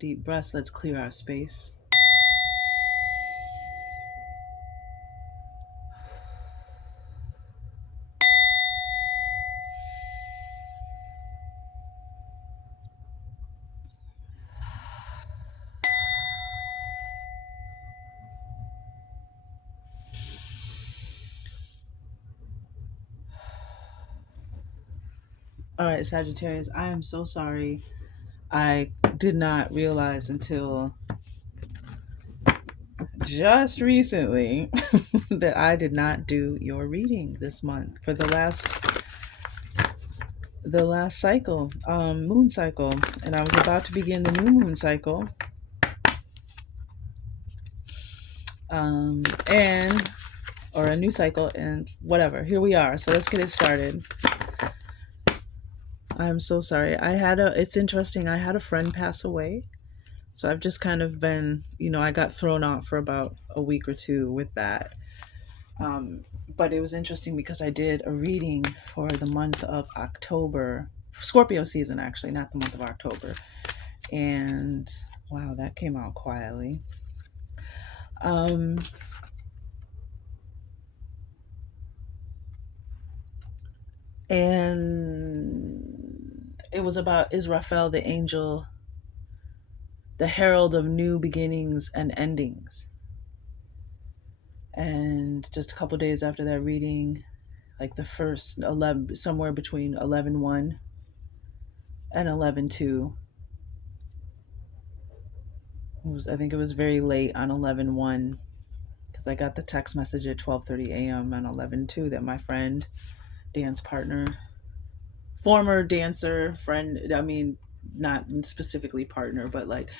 deep breaths. Let's clear our space. All right, Sagittarius, I am so sorry. I did not realize until just recently that I did not do your reading this month for the last cycle, moon cycle, and I was about to begin the new moon cycle, and or a new cycle, and whatever. Here we are. So let's get it started. I'm so sorry. It's interesting. I had a friend pass away. So I've just kind of been, I got thrown out for about a week or two with that. But it was interesting because I did a reading for the month of October, Scorpio season, actually, not the month of October. And wow, that came out quietly. And it was about Israfel, the angel, the herald of new beginnings and endings. And just a couple days after that reading, like the first 11, somewhere between 11:1 and 11:2. I think it was very late on 11:1 because I got the text message at 12:30 a.m. on 11:2 that my friend, dance partner, former dancer friend, I mean, not specifically partner, but like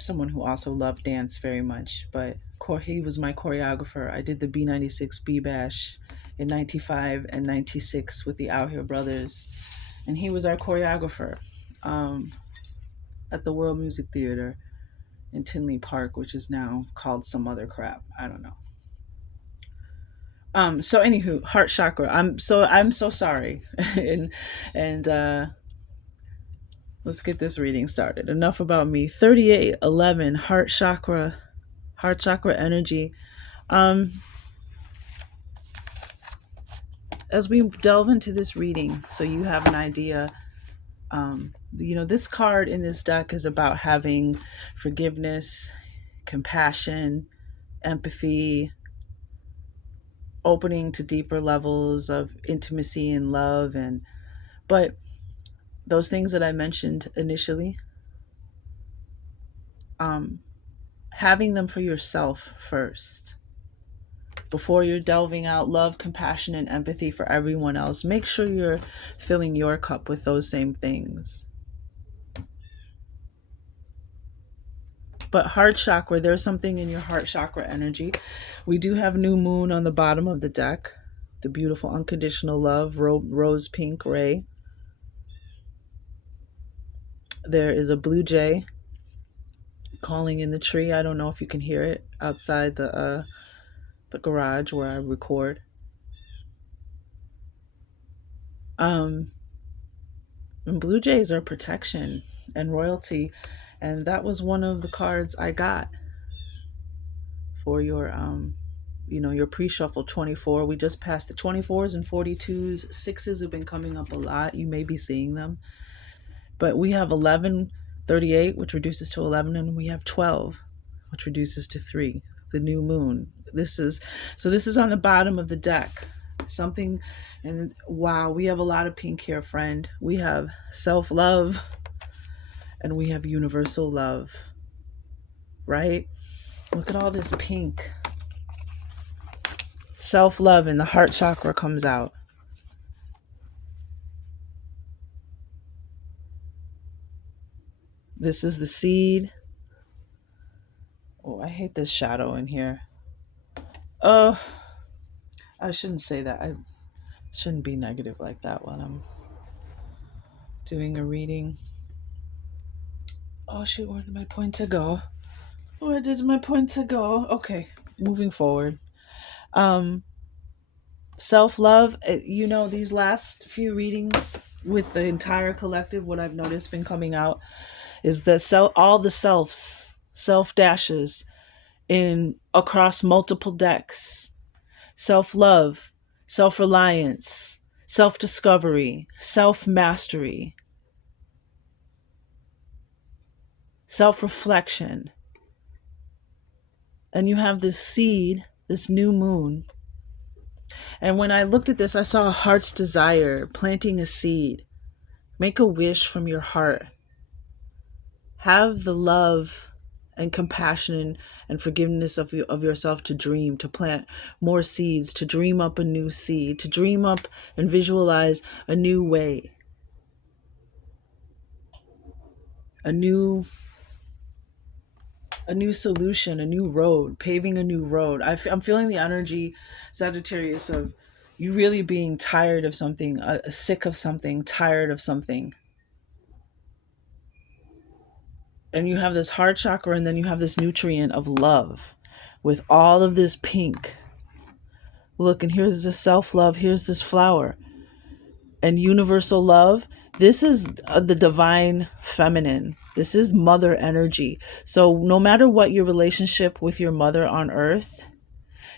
someone who also loved dance very much. But he was my choreographer. I did the B96 B Bash in 95 and 96 with the Out Here Brothers, and he was our choreographer at the World Music Theater in Tinley Park, which is now called some other crap. I don't know. So anywho, heart chakra. I'm so sorry. and let's get this reading started. Enough about me. 3811 heart chakra energy. As we delve into this reading, so you have an idea, this card in this deck is about having forgiveness, compassion, empathy, opening to deeper levels of intimacy and love, but those things that I mentioned initially, having them for yourself first before you're delving out love, compassion, and empathy for everyone else. Make sure you're filling your cup with those same things. But heart chakra, there's something in your heart chakra energy. We do have new moon on the bottom of the deck, the beautiful unconditional love, rose pink ray. There is a blue jay calling in the tree. I don't know if you can hear it outside the garage where I record. And blue jays are protection and royalty, and that was one of the cards I got for your your pre-shuffle 24. We just passed the 24s and 42s. Sixes have been coming up a lot. You may be seeing them, but we have 11:38, which reduces to 11, and we have 12, which reduces to 3, the new moon. This is on the bottom of the deck. Something, and wow, we have a lot of pink here, friend. We have self-love and we have universal love, right? Look at all this pink. Self-love, and the heart chakra comes out. This is the seed. Oh, I hate this shadow in here. Oh, I shouldn't say that. I shouldn't be negative like that when I'm doing a reading. Oh shoot, where did my pointer go? Where did my pointer go? Okay, moving forward. Self-love, these last few readings with the entire collective, what I've noticed been coming out is the all the self dashes in across multiple decks. Self-love, self-reliance, self-discovery, self-mastery, self-reflection. And you have this seed, this new moon. And when I looked at this, I saw a heart's desire, planting a seed. Make a wish from your heart. Have the love and compassion and forgiveness of yourself to dream, to plant more seeds, to dream up a new seed, to dream up and visualize a new way, a new solution, a new road, paving a new road. I'm feeling the energy, Sagittarius, of you really being tired of something, sick of something, tired of something. And you have this heart chakra, and then you have this nutrient of love with all of this pink. Look, and here's this self-love, here's this flower. And universal love, this is the divine feminine. This is mother energy. So no matter what your relationship with your mother on earth,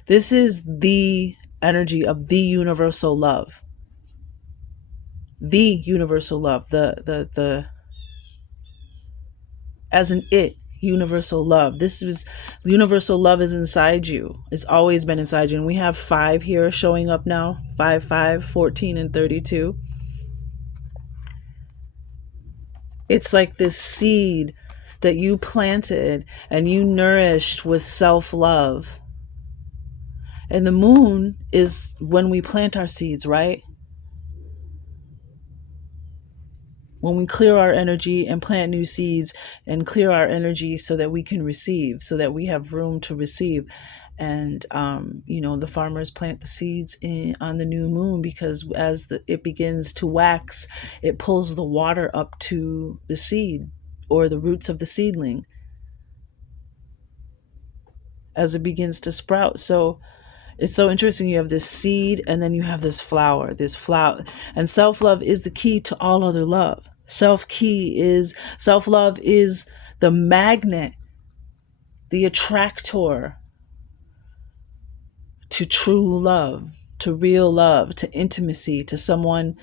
this is the energy of the universal love. The universal love. The as an universal love. This is universal love is inside you. It's always been inside you. And we have 5 here showing up now. 5, 5, 14, and 32. It's like this seed that you planted and you nourished with self-love. And the moon is when we plant our seeds, right? When we clear our energy and plant new seeds and clear our energy so that we can receive, so that we have room to receive. And, the farmers plant the seeds on the new moon because as it begins to wax, it pulls the water up to the seed or the roots of the seedling as it begins to sprout. So it's so interesting. You have this seed and then you have this flower. And self-love is the key to all other love. Self-love is the magnet, the attractor to true love, to real love, to intimacy, to someone,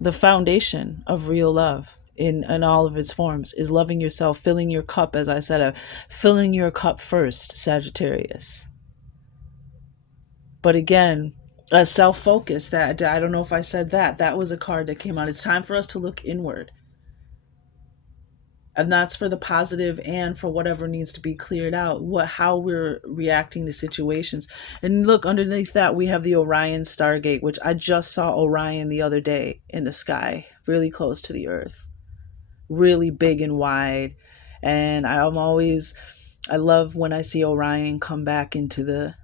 the foundation of real love in all of its forms is loving yourself, filling your cup, as I said, filling your cup first, Sagittarius. But again, a self-focus, that I don't know if I said that was a card that came out. It's time for us to look inward. And that's for the positive and for whatever needs to be cleared out, how we're reacting to situations. And look, underneath that, we have the Orion Stargate, which I just saw Orion the other day in the sky, really close to the earth, really big and wide. And I love when I see Orion come back into the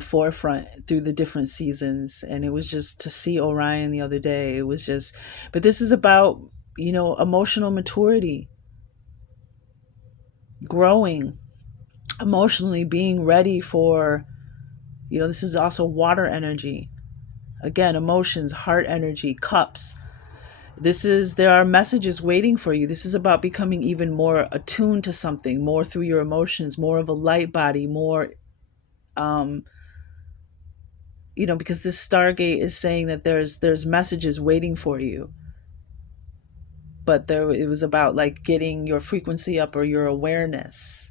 forefront through the different seasons. And it was just to see Orion the other day. It was just, but this is about, emotional maturity, growing emotionally, being ready for, this is also water energy. Again, emotions, heart energy, cups. There are messages waiting for you. This is about becoming even more attuned to something, more through your emotions, more of a light body, more, because this Stargate is saying that there's messages waiting for you. But it was about like getting your frequency up or your awareness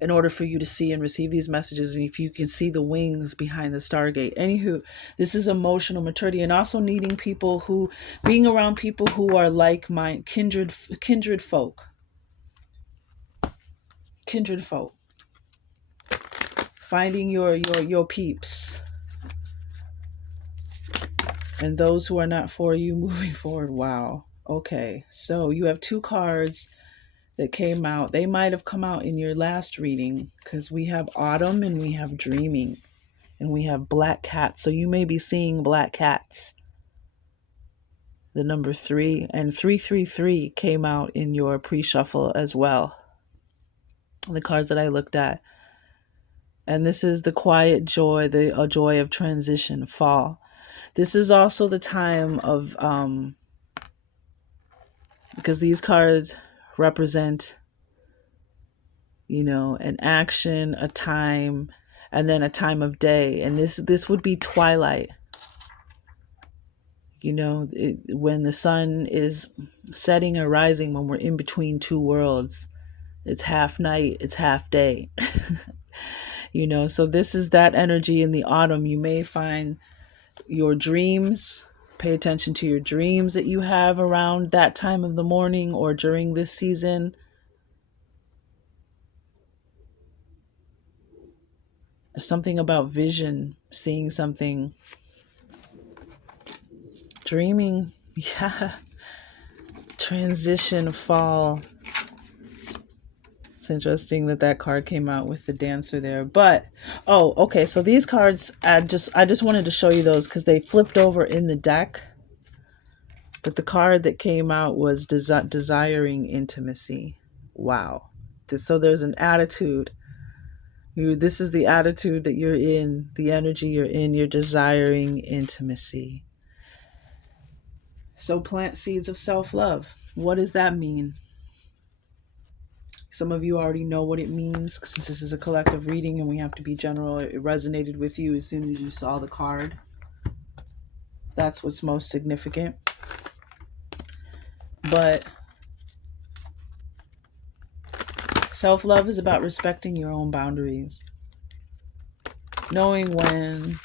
in order for you to see and receive these messages. And if you can see the wings behind the Stargate. Anywho, this is emotional maturity, and also being around people who are like-minded, kindred folk. Finding your peeps. And those who are not for you moving forward. Wow. Okay, so you have 2 cards that came out. They might have come out in your last reading because we have autumn and we have dreaming and we have black cats. So you may be seeing black cats. The number 3 and 333 came out in your pre-shuffle as well. The cards that I looked at. And this is the quiet joy, the joy of transition, fall. This is also the time of because these cards represent, an action, a time, and then a time of day. And this would be twilight. When the sun is setting or rising, when we're in between two worlds, it's half night, it's half day. So this is that energy in the autumn. You may find your dreams. Pay attention to your dreams that you have around that time of the morning or during this season. Something about vision, seeing something, dreaming. Yeah. Transition, fall. It's interesting that card came out with the dancer there. But okay, so these cards, I just wanted to show you those because they flipped over in the deck. But the card that came out was desiring intimacy. Wow. So there's an attitude. This is the attitude that you're in, the energy you're in. You're desiring intimacy. So plant seeds of self-love. What does that mean? Some of you already know what it means since this is a collective reading and we have to be general. It resonated with you as soon as you saw the card. That's what's most significant. But self-love is about respecting your own boundaries. Knowing when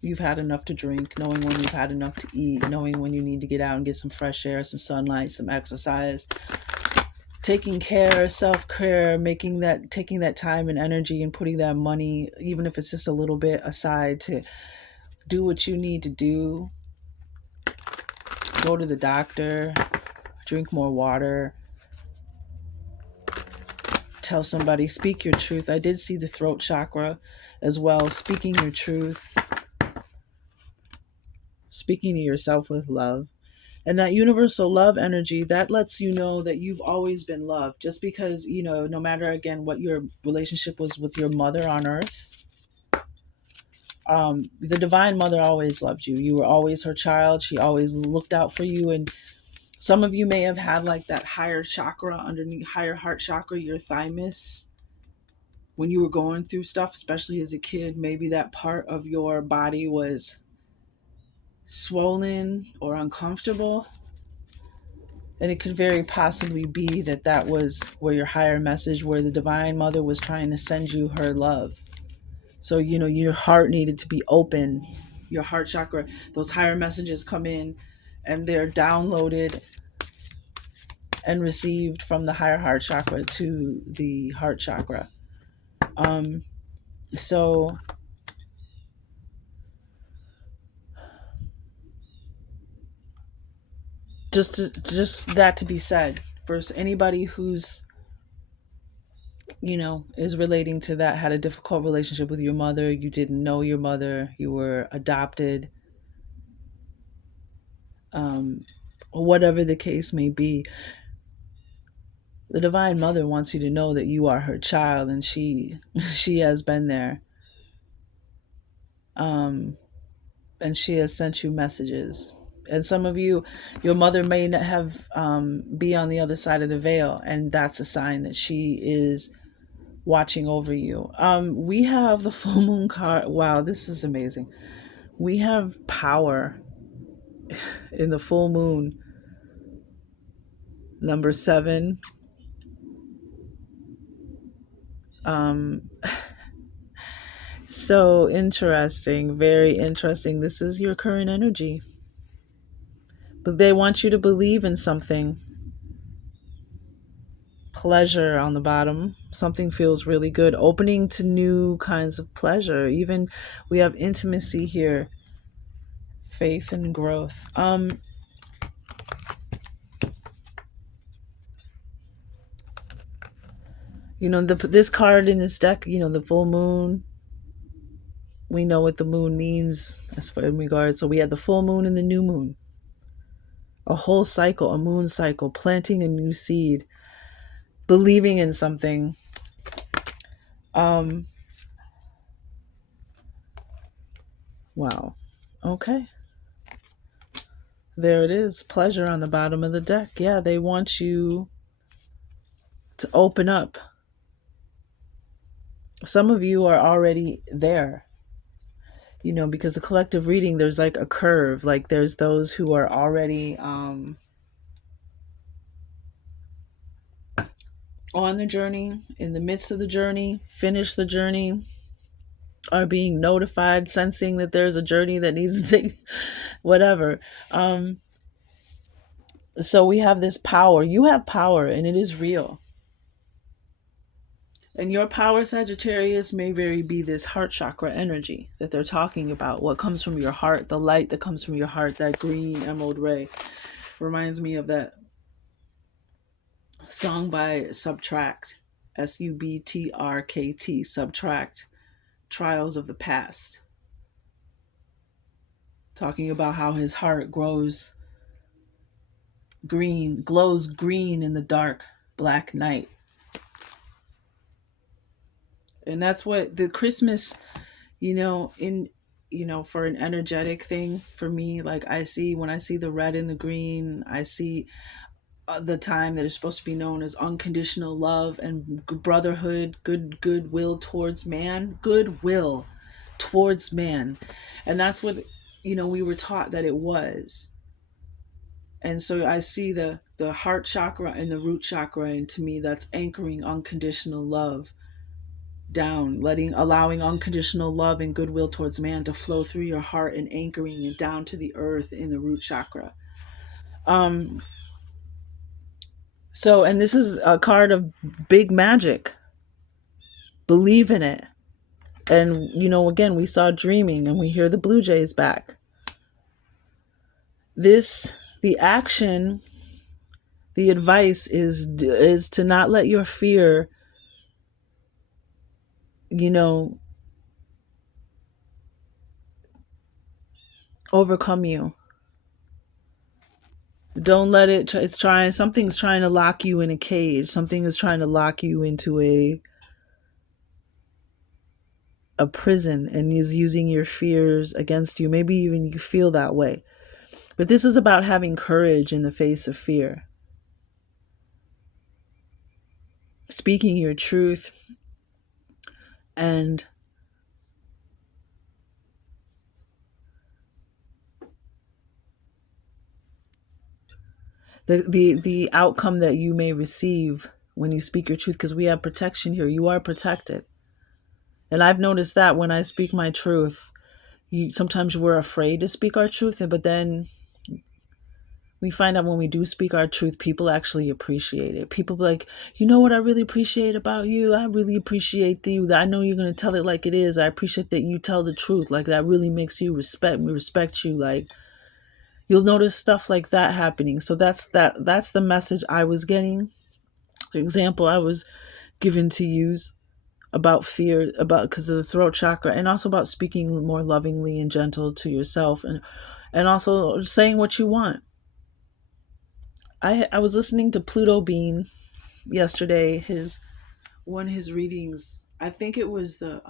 you've had enough to drink, knowing when you've had enough to eat, knowing when you need to get out and get some fresh air, some sunlight, some exercise. Taking care, self-care, taking that time and energy and putting that money, even if it's just a little bit aside, to do what you need to do. Go to the doctor, drink more water, tell somebody, speak your truth. I did see the throat chakra as well, speaking your truth, speaking to yourself with love. And that universal love energy, that lets you know that you've always been loved. Just because, no matter, again, what your relationship was with your mother on earth, the Divine Mother always loved you. You were always her child. She always looked out for you. And some of you may have had like that higher chakra underneath, higher heart chakra, your thymus. When you were going through stuff, especially as a kid, maybe that part of your body was swollen or uncomfortable. And it could very possibly be that was where your higher message, where the Divine Mother was trying to send you her love. So, your heart needed to be open, your heart chakra. Those higher messages come in and they're downloaded and received from the higher heart chakra to the heart chakra. So just that to be said, for anybody who's is relating to that, had a difficult relationship with your mother, you didn't know your mother, you were adopted, or whatever the case may be, the Divine Mother wants you to know that you are her child, and she has been there, and she has sent you messages. And some of you, your mother may not have be on the other side of the veil, and that's a sign that she is watching over you. We have the full moon card. Wow, this is amazing. We have power in the full moon. Number 7. So interesting, very interesting. This is your current energy. But they want you to believe in something. Pleasure on the bottom. Something feels really good. Opening to new kinds of pleasure. Even we have intimacy here. Faith and growth. This card in this deck, the full moon. We know what the moon means as far in regards. So we had the full moon and the new moon. A whole cycle, a moon cycle, planting a new seed, believing in something. Wow. Okay. There it is. Pleasure on the bottom of the deck. Yeah, they want you to open up. Some of you are already there, because the collective reading, there's like a curve. Like there's those who are already on the journey, in the midst of the journey, finish the journey, are being notified, sensing that there's a journey that needs to take, whatever. So we have this power. You have power, and it is real. And your power, Sagittarius, may very be this heart chakra energy that they're talking about. What comes from your heart, the light that comes from your heart, that green emerald ray, reminds me of that song by Subtract, Subtrkt, Subtract, Trials of the Past, talking about how his heart glows green in the dark black night. And that's what the Christmas, for an energetic thing for me, like when I see the red and the green, I see the time that is supposed to be known as unconditional love and brotherhood, goodwill towards man, and that's what we were taught that it was. And so I see the heart chakra and the root chakra, and to me that's anchoring unconditional love down, allowing unconditional love and goodwill towards man to flow through your heart and anchoring it down to the earth in the root chakra. So, and this is a card of big magic. Believe in it. And, again, we saw dreaming, and we hear the Blue Jays back. The action, the advice is to not let your fear, overcome you. Don't let it, something's trying to lock you in a cage. Something is trying to lock you into a prison and is using your fears against you. Maybe even you feel that way. But this is about having courage in the face of fear. Speaking your truth and the outcome that you may receive when you speak your truth, because we have protection here. You are protected. And I've noticed that when I speak my truth, sometimes we're afraid to speak our truth, but then we find out when we do speak our truth, people actually appreciate it. People be like, you know what I really appreciate about you? I really appreciate you. I know you're going to tell it like it is. I appreciate that you tell the truth. Like that really makes you respect you. Like you'll notice stuff like that happening. So that's the message I was getting. The example I was given to use about fear, because of the throat chakra, and also about speaking more lovingly and gentle to yourself, and also saying what you want. I was listening to Pluto Bean yesterday, his readings. I think it was the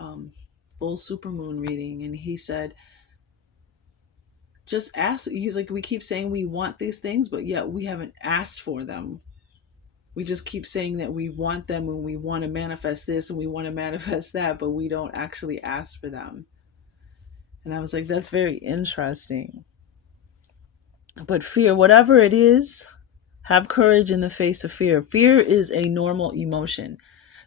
full supermoon reading, and he said, just ask. He's like, we keep saying we want these things, but yet we haven't asked for them. We just keep saying that we want them and we want to manifest this and we want to manifest that, but we don't actually ask for them. And I was like, that's very interesting. But fear, whatever it is, have courage in the face of fear. Fear is a normal emotion.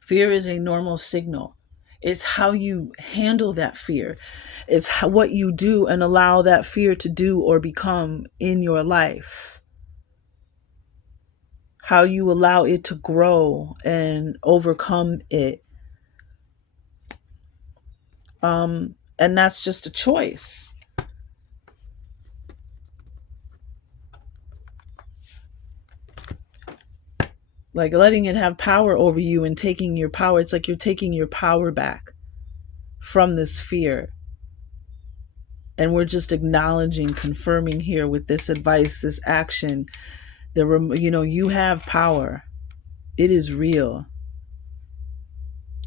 Fear is a normal signal. It's how you handle that fear. It's what you do and allow that fear to do or become in your life. How you allow it to grow and overcome it. And that's just a choice. Like letting it have power over you and taking your power. It's like you're taking your power back from this fear. And we're just acknowledging, confirming here with this advice, this action, you have power. It is real.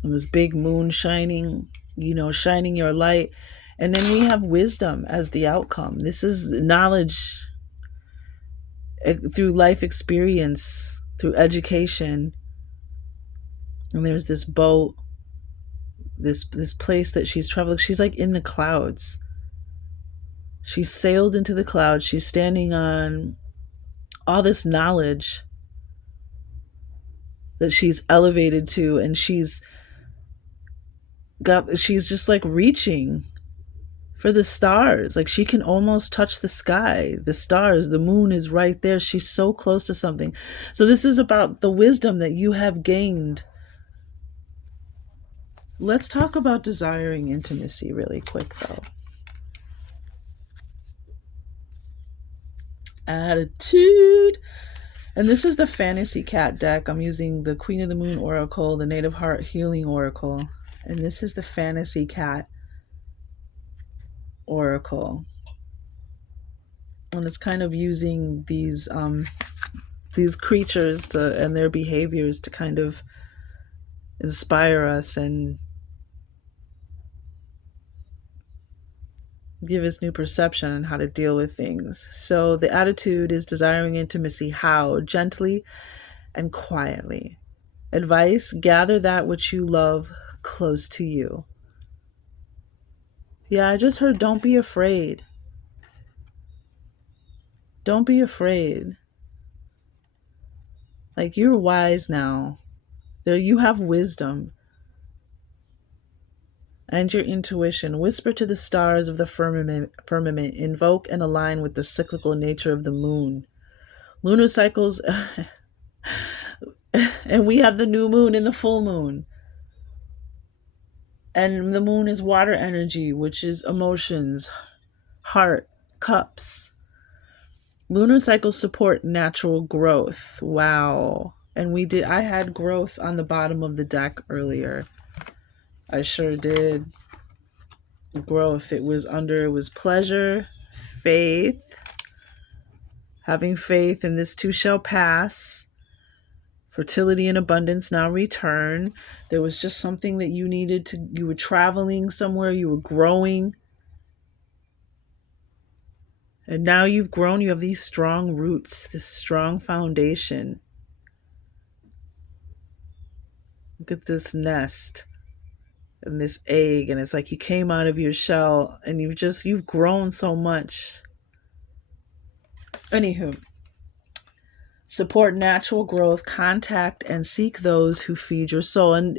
And this big moon shining, shining your light. And then we have wisdom as the outcome. This is knowledge. through life experience, through education. And there's this boat, this place that she's traveling. She's like in the clouds. She's sailed into the clouds. She's standing on all this knowledge that she's elevated to, and she's just like reaching for the stars. Like she can almost touch the sky, the stars, the moon is right there. She's so close to something. So this is about the wisdom that you have gained. Let's talk about desiring intimacy really quick though. Attitude. And this is the Fantasy Cat deck. I'm using the Queen of the Moon Oracle, the Native Heart Healing Oracle. And this is the Fantasy Cat Oracle. And it's kind of using these creatures and their behaviors to kind of inspire us and give us new perception on how to deal with things. So the attitude is desiring intimacy. How? Gently and quietly. Advice: gather that which you love close to you. Yeah, I just heard don't be afraid. Don't be afraid. Like, you're wise now. There, you have wisdom and your intuition. Whisper to the stars of the firmament. Invoke and align with the cyclical nature of the moon. Lunar cycles, and we have the new moon and the full moon. And the moon is water energy, which is emotions, heart, cups. Lunar cycles support natural growth. Wow. And I had growth on the bottom of the deck earlier. I sure did. Growth. It was pleasure, faith, having faith, and this too shall pass. Fertility and abundance now return. There was just something that you were traveling somewhere, you were growing. And now you've grown, you have these strong roots, this strong foundation. Look at this nest and this egg, and it's like you came out of your shell and you've grown so much. Anywho, support natural growth, contact and seek those who feed your soul. And,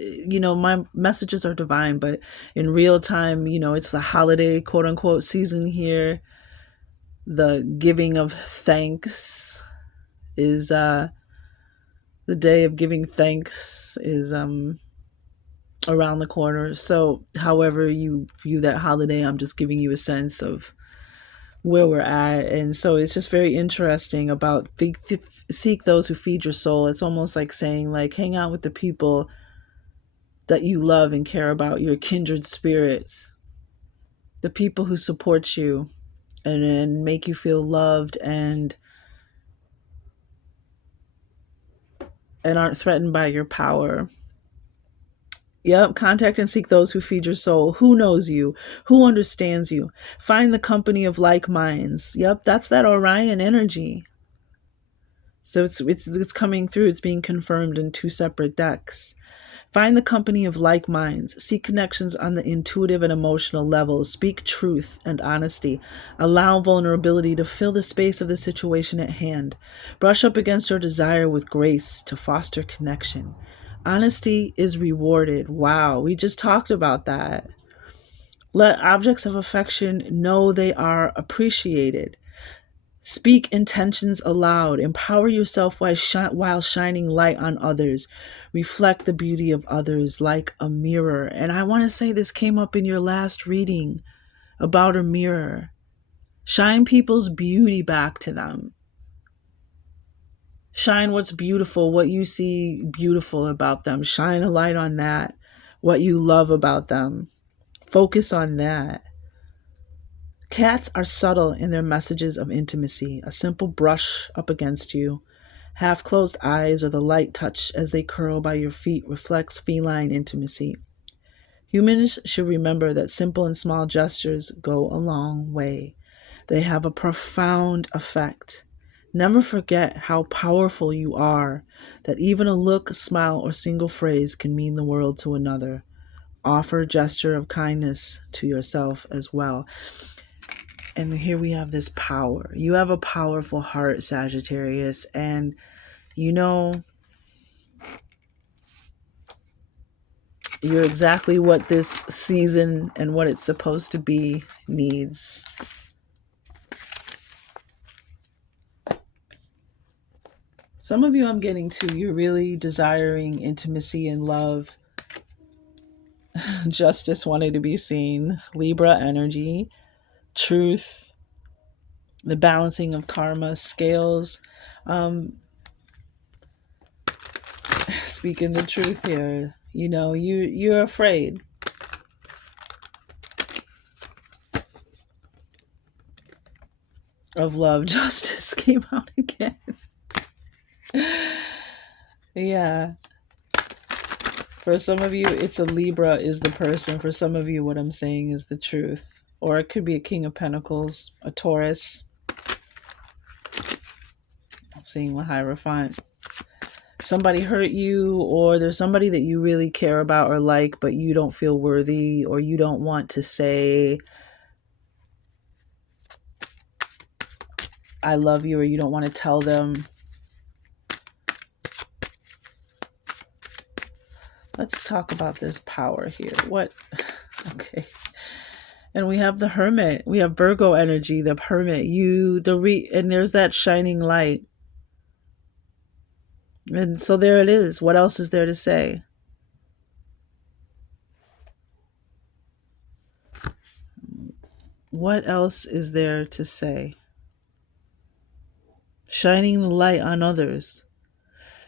my messages are divine, but in real time, it's the holiday, quote unquote, season here. The giving of thanks is, the day of giving thanks is, around the corner. So however you view that holiday, I'm just giving you a sense of where we're at. And so it's just very interesting about seek those who feed your soul. It's almost like saying, like, hang out with the people that you love and care about, your kindred spirits, the people who support you and make you feel loved and aren't threatened by your power. Yep, contact and seek those who feed your soul. Who knows you? Who understands you? Find the company of like minds. Yep, that's that Orion energy. So it's coming through. It's being confirmed in two separate decks. Find the company of like minds. Seek connections on the intuitive and emotional level. Speak truth and honesty. Allow vulnerability to fill the space of the situation at hand. Brush up against your desire with grace to foster connection. Honesty is rewarded. Wow, we just talked about that. Let objects of affection know they are appreciated. Speak intentions aloud. Empower yourself while shining light on others. Reflect the beauty of others like a mirror. And I want to say this came up in your last reading about a mirror. Shine people's beauty back to them. Shine what's beautiful, what you see beautiful about them. Shine a light on that, what you love about them. Focus on that. Cats are subtle in their messages of intimacy. A simple brush up against you, half-closed eyes, or the light touch as they curl by your feet reflects feline intimacy. Humans should remember that simple and small gestures go a long way. They have a profound effect. Never forget how powerful you are, that even a look, smile, or single phrase can mean the world to another. Offer a gesture of kindness to yourself as well. And here we have this power. You have a powerful heart, Sagittarius, and you know, you're exactly what this season and what it's supposed to be needs. Some of you I'm getting to, you're really desiring intimacy and love. Justice wanted to be seen. Libra energy. Truth. The balancing of karma. Scales. Speaking the truth here. You know, you're afraid. Of love. Justice came out again. Yeah. For some of you, it's a Libra is the person. For some of you, what I'm saying is the truth. Or it could be a King of Pentacles, a Taurus. I'm seeing the Hierophant. Somebody hurt you, or there's somebody that you really care about or like, but you don't feel worthy, or you don't want to say, I love you, or you don't want to tell them. Let's talk about this power here. What? Okay. And we have the Hermit. We have Virgo energy, the Hermit. And there's that shining light. And so there it is. What else is there to say? What else is there to say? Shining the light on others.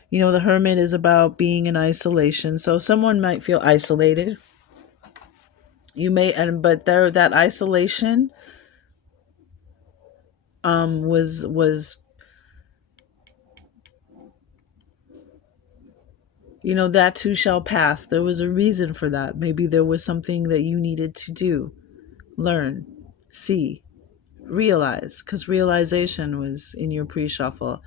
You know, the Hermit is about being in isolation. So someone might feel isolated. But that isolation was you know, that too shall pass. There was a reason for that. Maybe there was something that you needed to do, learn, see, realize, because realization was in your pre-shuffle.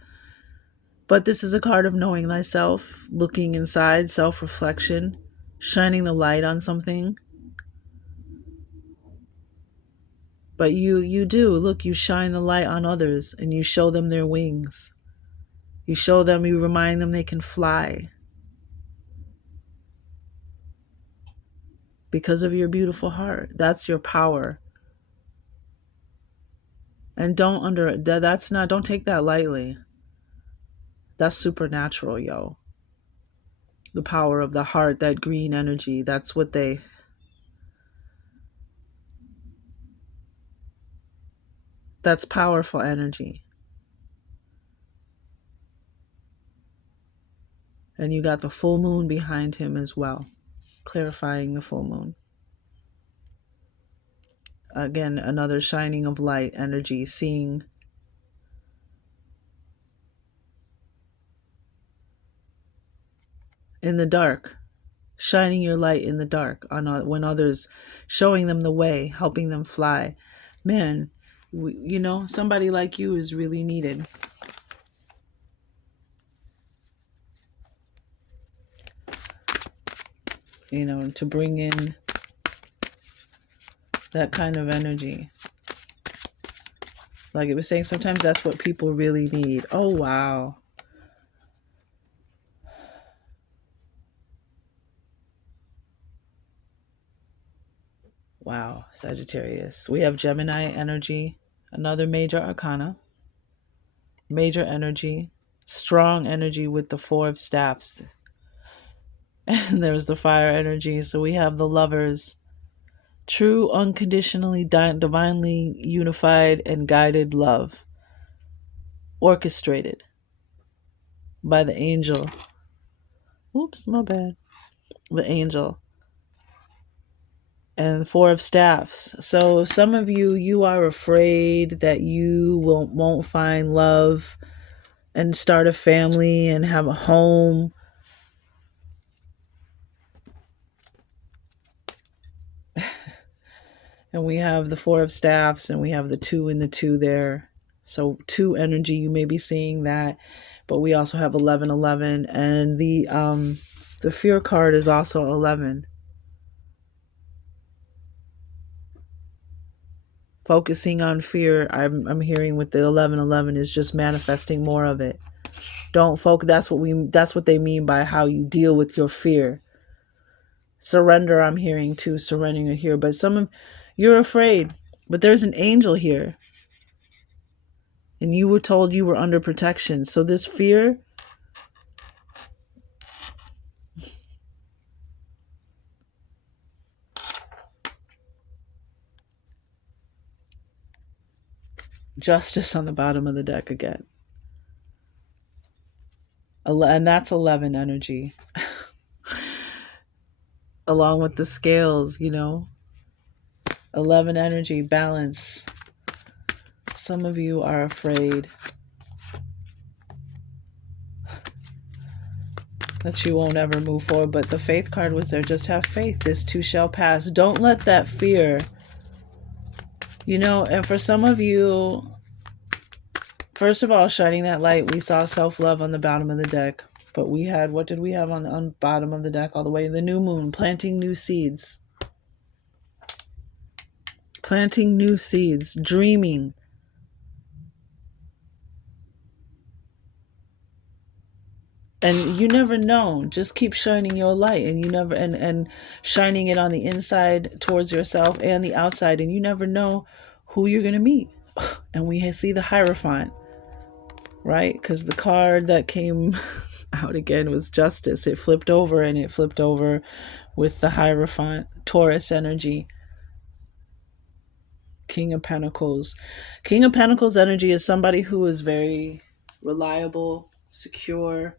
But this is a card of knowing thyself, looking inside, self-reflection, shining the light on something. But you do, look, you shine the light on others and you show them their wings. You show them, you remind them they can fly. Because of your beautiful heart. That's your power. And don't take that lightly. That's supernatural, yo. The power of the heart, that green energy, that's powerful energy. And you got the full moon behind him as well, clarifying the full moon. Again, another shining of light energy, seeing in the dark, shining your light in the dark when others, showing them the way, helping them fly. Man, you know, somebody like you is really needed. You know, to bring in that kind of energy. Like it was saying, sometimes that's what people really need. Oh, wow. Wow, Sagittarius. We have Gemini energy, another major arcana. Major energy, strong energy with the Four of Staffs. And there's the fire energy. So we have the Lovers. True, unconditionally, divinely unified and guided love. Orchestrated by the angel. Oops, my bad. The angel. And the Four of Staffs. So some of you are afraid that you won't find love and start a family and have a home. And we have the Four of Staffs and we have the two and the two there. So 2 energy, you may be seeing that, but we also have 1111, and the fear card is also 11. Focusing on fear, I'm hearing with the 1111 is just manifesting more of it. Don't focus. That's what they mean by how you deal with your fear. Surrender, I'm hearing too, surrendering here. But you're afraid, but there's an angel here, and you were told you were under protection. So this fear, justice on the bottom of the deck again. And that's 11 energy. Along with the scales, 11 energy, balance. Some of you are afraid that you won't ever move forward, but the faith card was there. Just have faith. This too shall pass. Don't let that fear, and for some of you, first of all, shining that light, we saw self-love on the bottom of the deck, but what did we have on the bottom of the deck all the way? The new moon, planting new seeds, dreaming. And you never know. Just keep shining your light, and and shining it on the inside towards yourself and the outside, and you never know who you're gonna meet. And we see the Hierophant, right? Because the card that came out again was Justice. It flipped over, and it flipped over with the Hierophant, Taurus energy. King of Pentacles. King of Pentacles energy is somebody who is very reliable, secure,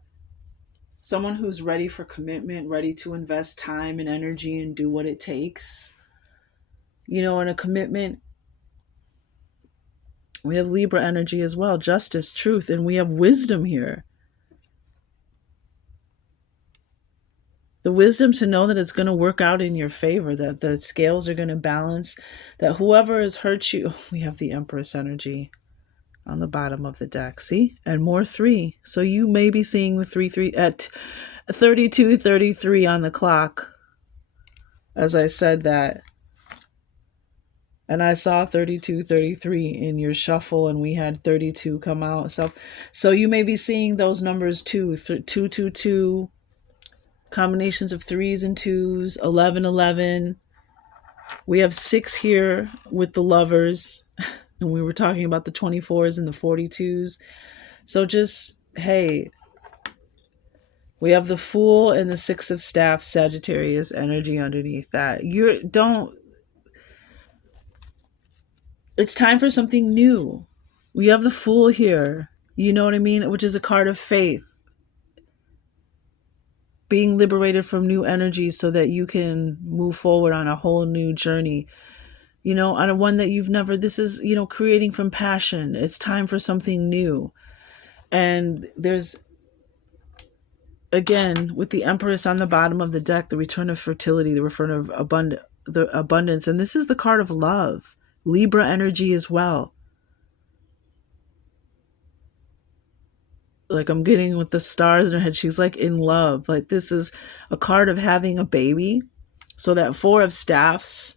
someone who's ready for commitment, ready to invest time and energy and do what it takes. In a commitment. We have Libra energy as well, justice, truth, and we have wisdom here. The wisdom to know that it's going to work out in your favor, that the scales are going to balance, that whoever has hurt you, we have the Empress energy on the bottom of the deck, see? And more 3. So you may be seeing the 3 at 32:33 on the clock, as I said that. And I saw 32:33 in your shuffle, and we had 32 come out. So you may be seeing those numbers too. 222, combinations of 3s and 2s, 1111. We have 6 here with the Lovers, and we were talking about the 24s and the 42s. So just, hey, we have the Fool and the 6 of Staffs, Sagittarius energy underneath that. It's time for something new. We have the Fool here, you know what I mean? Which is a card of faith. Being liberated from new energies so that you can move forward on a whole new journey. On a one that you've never, this is, creating from passion. It's time for something new. And there's, again, with the Empress on the bottom of the deck, the return of fertility, the return of abundance. And this is the card of love. Libra energy as well. Like I'm getting with the stars in her head, she's like in love. Like this is a card of having a baby. So that 4 of Staffs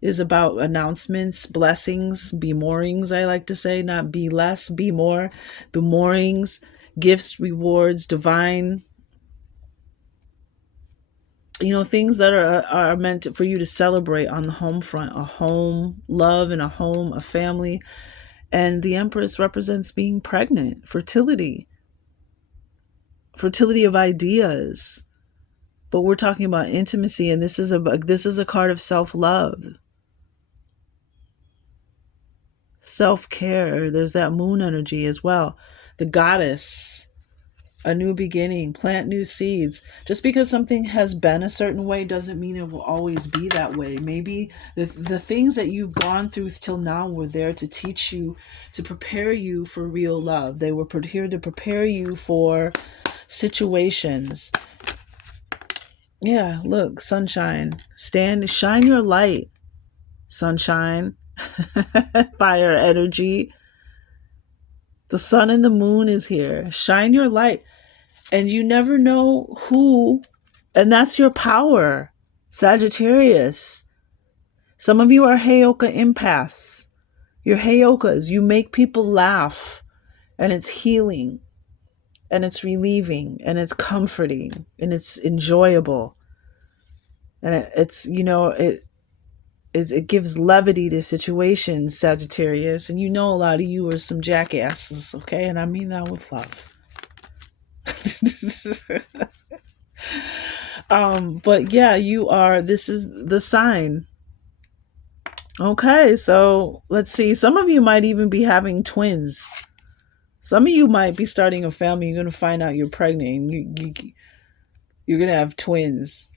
is about announcements, blessings, be morings, I like to say, not be less, be more. Be morings, gifts, rewards, divine, things that are meant for you to celebrate on the home front, a home, love, and a home, a family. And the Empress represents being pregnant, fertility of ideas. But we're talking about intimacy, and this is a card of self-love, self-care. There's that Moon energy as well. The Goddess, a new beginning, plant new seeds. Just because something has been a certain way doesn't mean it will always be that way. Maybe the things that you've gone through till now were there to teach you, to prepare you for real love. They were here to prepare you for situations. Yeah, look, sunshine. Shine your light, sunshine. Fire energy. The sun and the moon is here. Shine your light. And you never know who, and that's your power, Sagittarius. Some of you are Heyoka empaths. You're Heyokas. You make people laugh, and it's healing, and it's relieving, and it's comforting, and it's enjoyable. And it's, it gives levity to situations, Sagittarius. And you know a lot of you are some jackasses, okay? And I mean that with love. But yeah, this is the sign. Okay, so let's see. Some of you might even be having twins. Some of you might be starting a family. You're going to find out you're pregnant. You're going to have twins.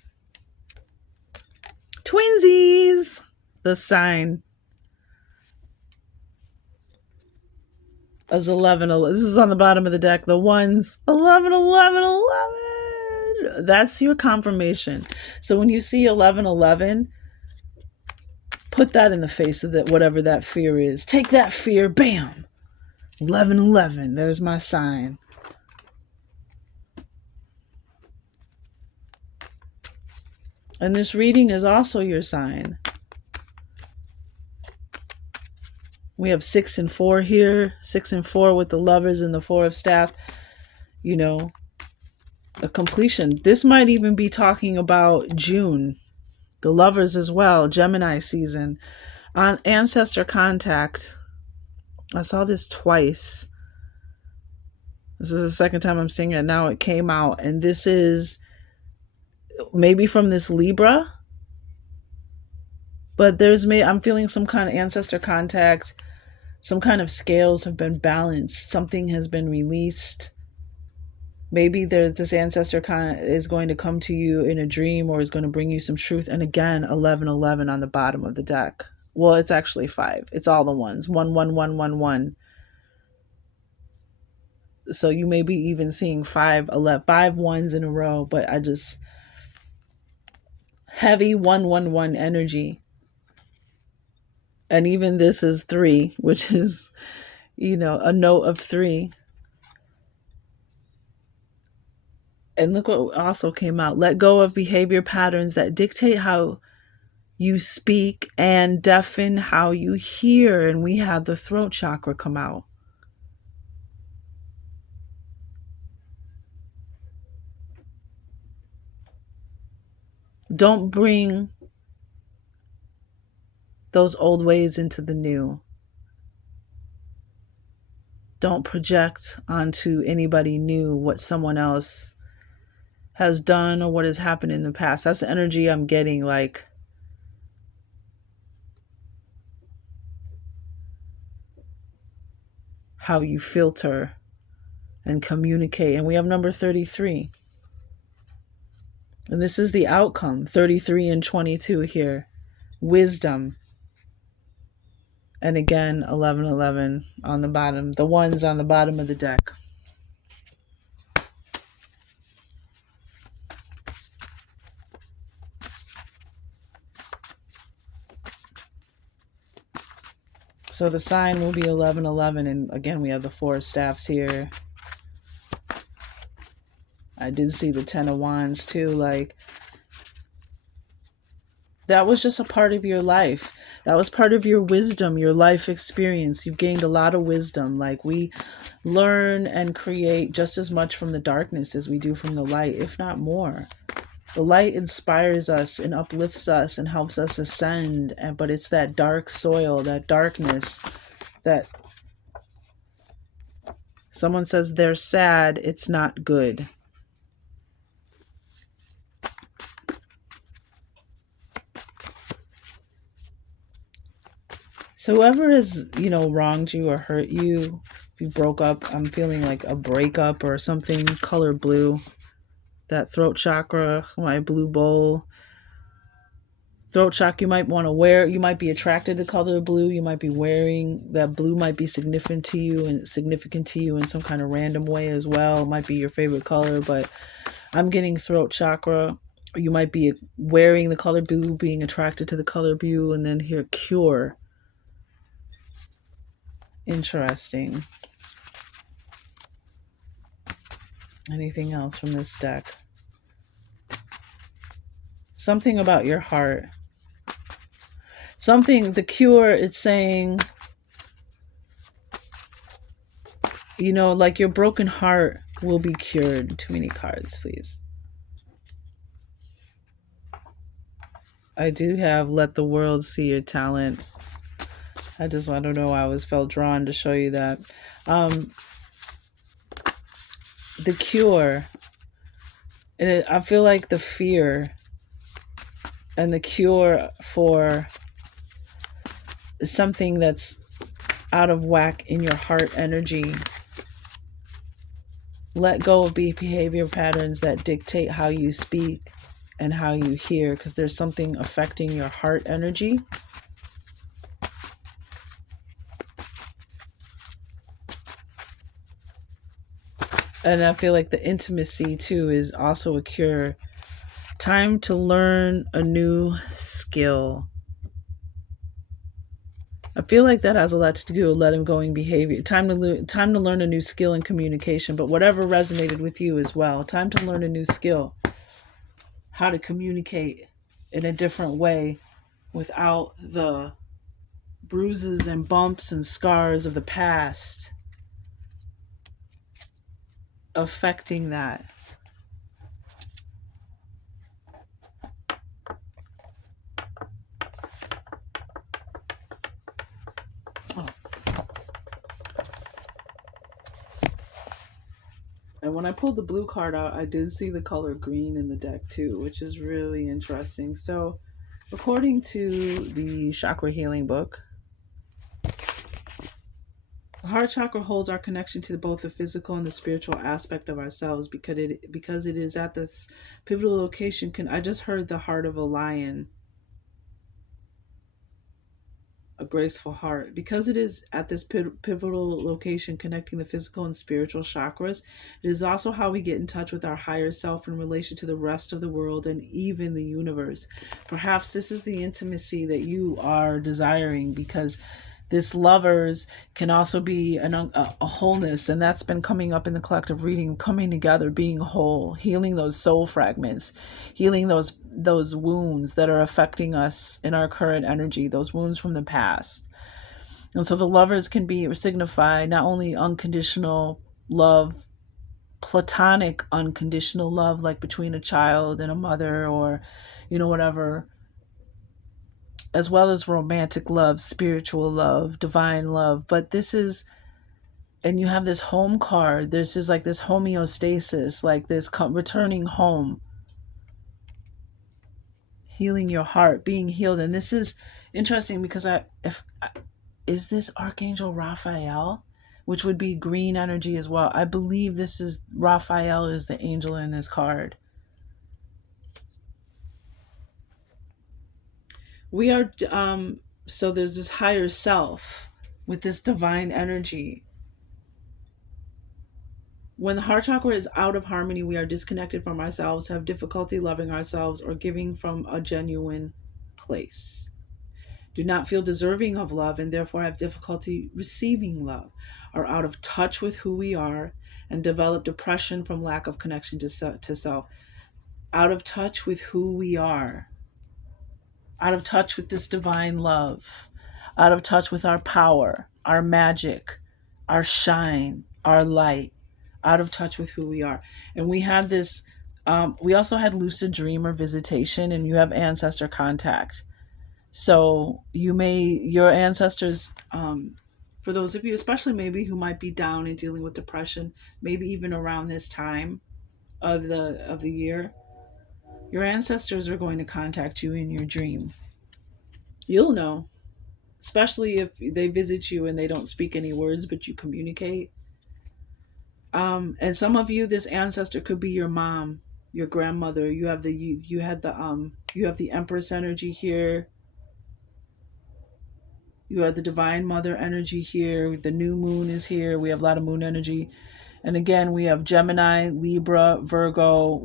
Twinsies! The sign is 11. This is on the bottom of the deck. The ones, 11, 11, 11. That's your confirmation. So when you see 11, 11, put that in the face of that, whatever that fear is. Take that fear, bam! 11, 11. There's my sign. And this reading is also your sign. We have 6 and 4 here. 6 and 4 with the Lovers and the 4 of Staff. A completion. This might even be talking about June. The Lovers as well. Gemini season. On Ancestor contact. I saw this twice. This is the second time I'm seeing it. Now it came out. And this is maybe from this Libra. But I'm feeling some kind of ancestor contact. Some kind of scales have been balanced. Something has been released. Maybe this ancestor is going to come to you in a dream or is going to bring you some truth. And again, 11, 11 on the bottom of the deck. Well, it's actually 5. It's all the ones. 1, 1, 1, 1, 1. So you may be even seeing 5 ones in a row. But I just... heavy 1, 1, 1 energy. And even this is 3, which is, a note of 3. And look what also came out. Let go of behavior patterns that dictate how you speak and deafen how you hear. And we had the throat chakra come out. Don't bring those old ways into the new. Don't project onto anybody new what someone else has done or what has happened in the past. That's the energy I'm getting, like how you filter and communicate. And we have number 33. And this is the outcome, 33 and 22 here. Wisdom. And again, 11, 11 on the bottom. The ones on the bottom of the deck. So the sign will be 11, 11. And again, we have the 4 of Staffs here. I did see the 10 of Wands too. Like, that was just a part of your life. That was part of your wisdom, your life experience. You've gained a lot of wisdom. Like, we learn and create just as much from the darkness as we do from the light, if not more. The light inspires us and uplifts us and helps us ascend. But it's that dark soil, that darkness, that someone says they're sad, it's not good. So whoever has, wronged you or hurt you, if you broke up, I'm feeling like a breakup or something, color blue. That throat chakra, my blue bowl. Throat chakra, you might want to wear, you might be attracted to color blue. You might be wearing, that blue might be significant to you in some kind of random way as well. It might be your favorite color, but I'm getting throat chakra. You might be wearing the color blue, being attracted to the color blue, and then here, cure. Interesting. Anything else from this deck? Something about your heart. Something, the cure, it's saying, like your broken heart will be cured. Too many cards, please. I do have let the world see your talent. I don't know why I was felt drawn to show you that. The cure, and I feel like the fear and the cure for something that's out of whack in your heart energy. Let go of behavior patterns that dictate how you speak and how you hear, because there's something affecting your heart energy. And I feel like the intimacy too is also a cure. Time to learn a new skill. I feel like that has a lot to do with letting going behavior. Time to learn a new skill in communication, but whatever resonated with you as well. Time to learn a new skill. How to communicate in a different way without the bruises and bumps and scars of the past affecting that. Oh. And when I pulled the blue card out, I did see the color green in the deck too, which is really interesting. So, according to the chakra healing book, the heart chakra holds our connection to both the physical and the spiritual aspect of ourselves because it is at this pivotal location. I just heard the heart of a lion, a graceful heart, because it is at this pivotal location connecting the physical and spiritual chakras. It is also how we get in touch with our higher self in relation to the rest of the world and even the universe. Perhaps this is the intimacy that you are desiring, because this lovers can also be a wholeness, and that's been coming up in the collective reading, coming together, being whole, healing those soul fragments, healing those wounds that are affecting us in our current energy, those wounds from the past. And so the lovers can signify not only unconditional love, platonic unconditional love, like between a child and a mother, or whatever, as well as romantic love, spiritual love, divine love. But this is, and you have this home card. This is like this homeostasis, like this returning home, healing your heart, being healed. And this is interesting because is this Archangel Raphael, which would be green energy as well. I believe this is Raphael is the angel in this card. We are so there's this higher self with this divine energy. When the heart chakra is out of harmony, we are disconnected from ourselves, have difficulty loving ourselves, or giving from a genuine place. Do not feel deserving of love and therefore have difficulty receiving love, are out of touch with who we are, and develop depression from lack of connection to self. Out of touch with who we are, out of touch with this divine love, out of touch with our power, our magic, our shine, our light, out of touch with who we are. And we had this, we also had lucid dream or visitation, and you have ancestor contact. So your ancestors, for those of you, especially maybe who might be down and dealing with depression, maybe even around this time of the year, your ancestors are going to contact you in your dream. You'll know, especially if they visit you and they don't speak any words, but you communicate. And some of you, this ancestor could be your mom, your grandmother. You have the Empress energy here. You have the Divine Mother energy here. The new moon is here. We have a lot of moon energy. And again, we have Gemini, Libra, Virgo.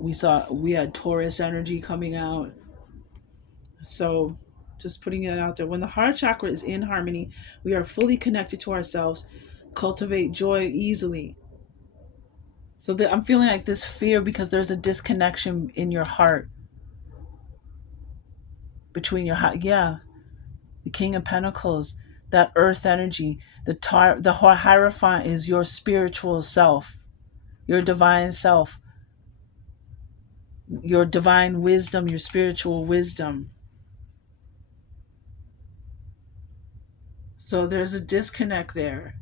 We had Taurus energy coming out. So just putting it out there. When the heart chakra is in harmony, we are fully connected to ourselves, cultivate joy easily, So I'm feeling like this fear because there's a disconnection in your heart between your heart. Yeah, the King of Pentacles, that earth energy, the Hierophant is your spiritual self, your divine self, your divine wisdom, your spiritual wisdom. So there's a disconnect there.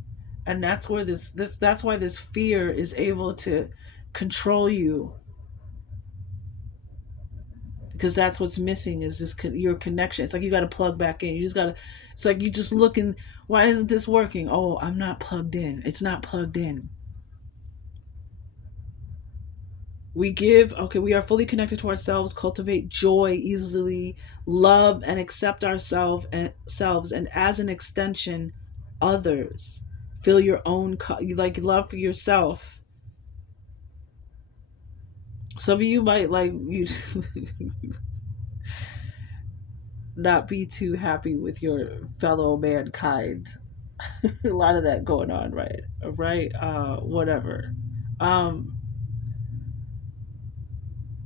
And that's where that's why this fear is able to control you, because that's what's missing is your connection. It's like you got to plug back in. You just got to it's like you just looking, why isn't this working? Oh, I'm not plugged in. It's not plugged in. We give, okay, we are fully connected to ourselves, cultivate joy easily, love and accept ourselves, and as an extension, others. Feel your own, like love for yourself. Some of you might like you not be too happy with your fellow mankind. A lot of that going on, right? Right? Whatever. Um,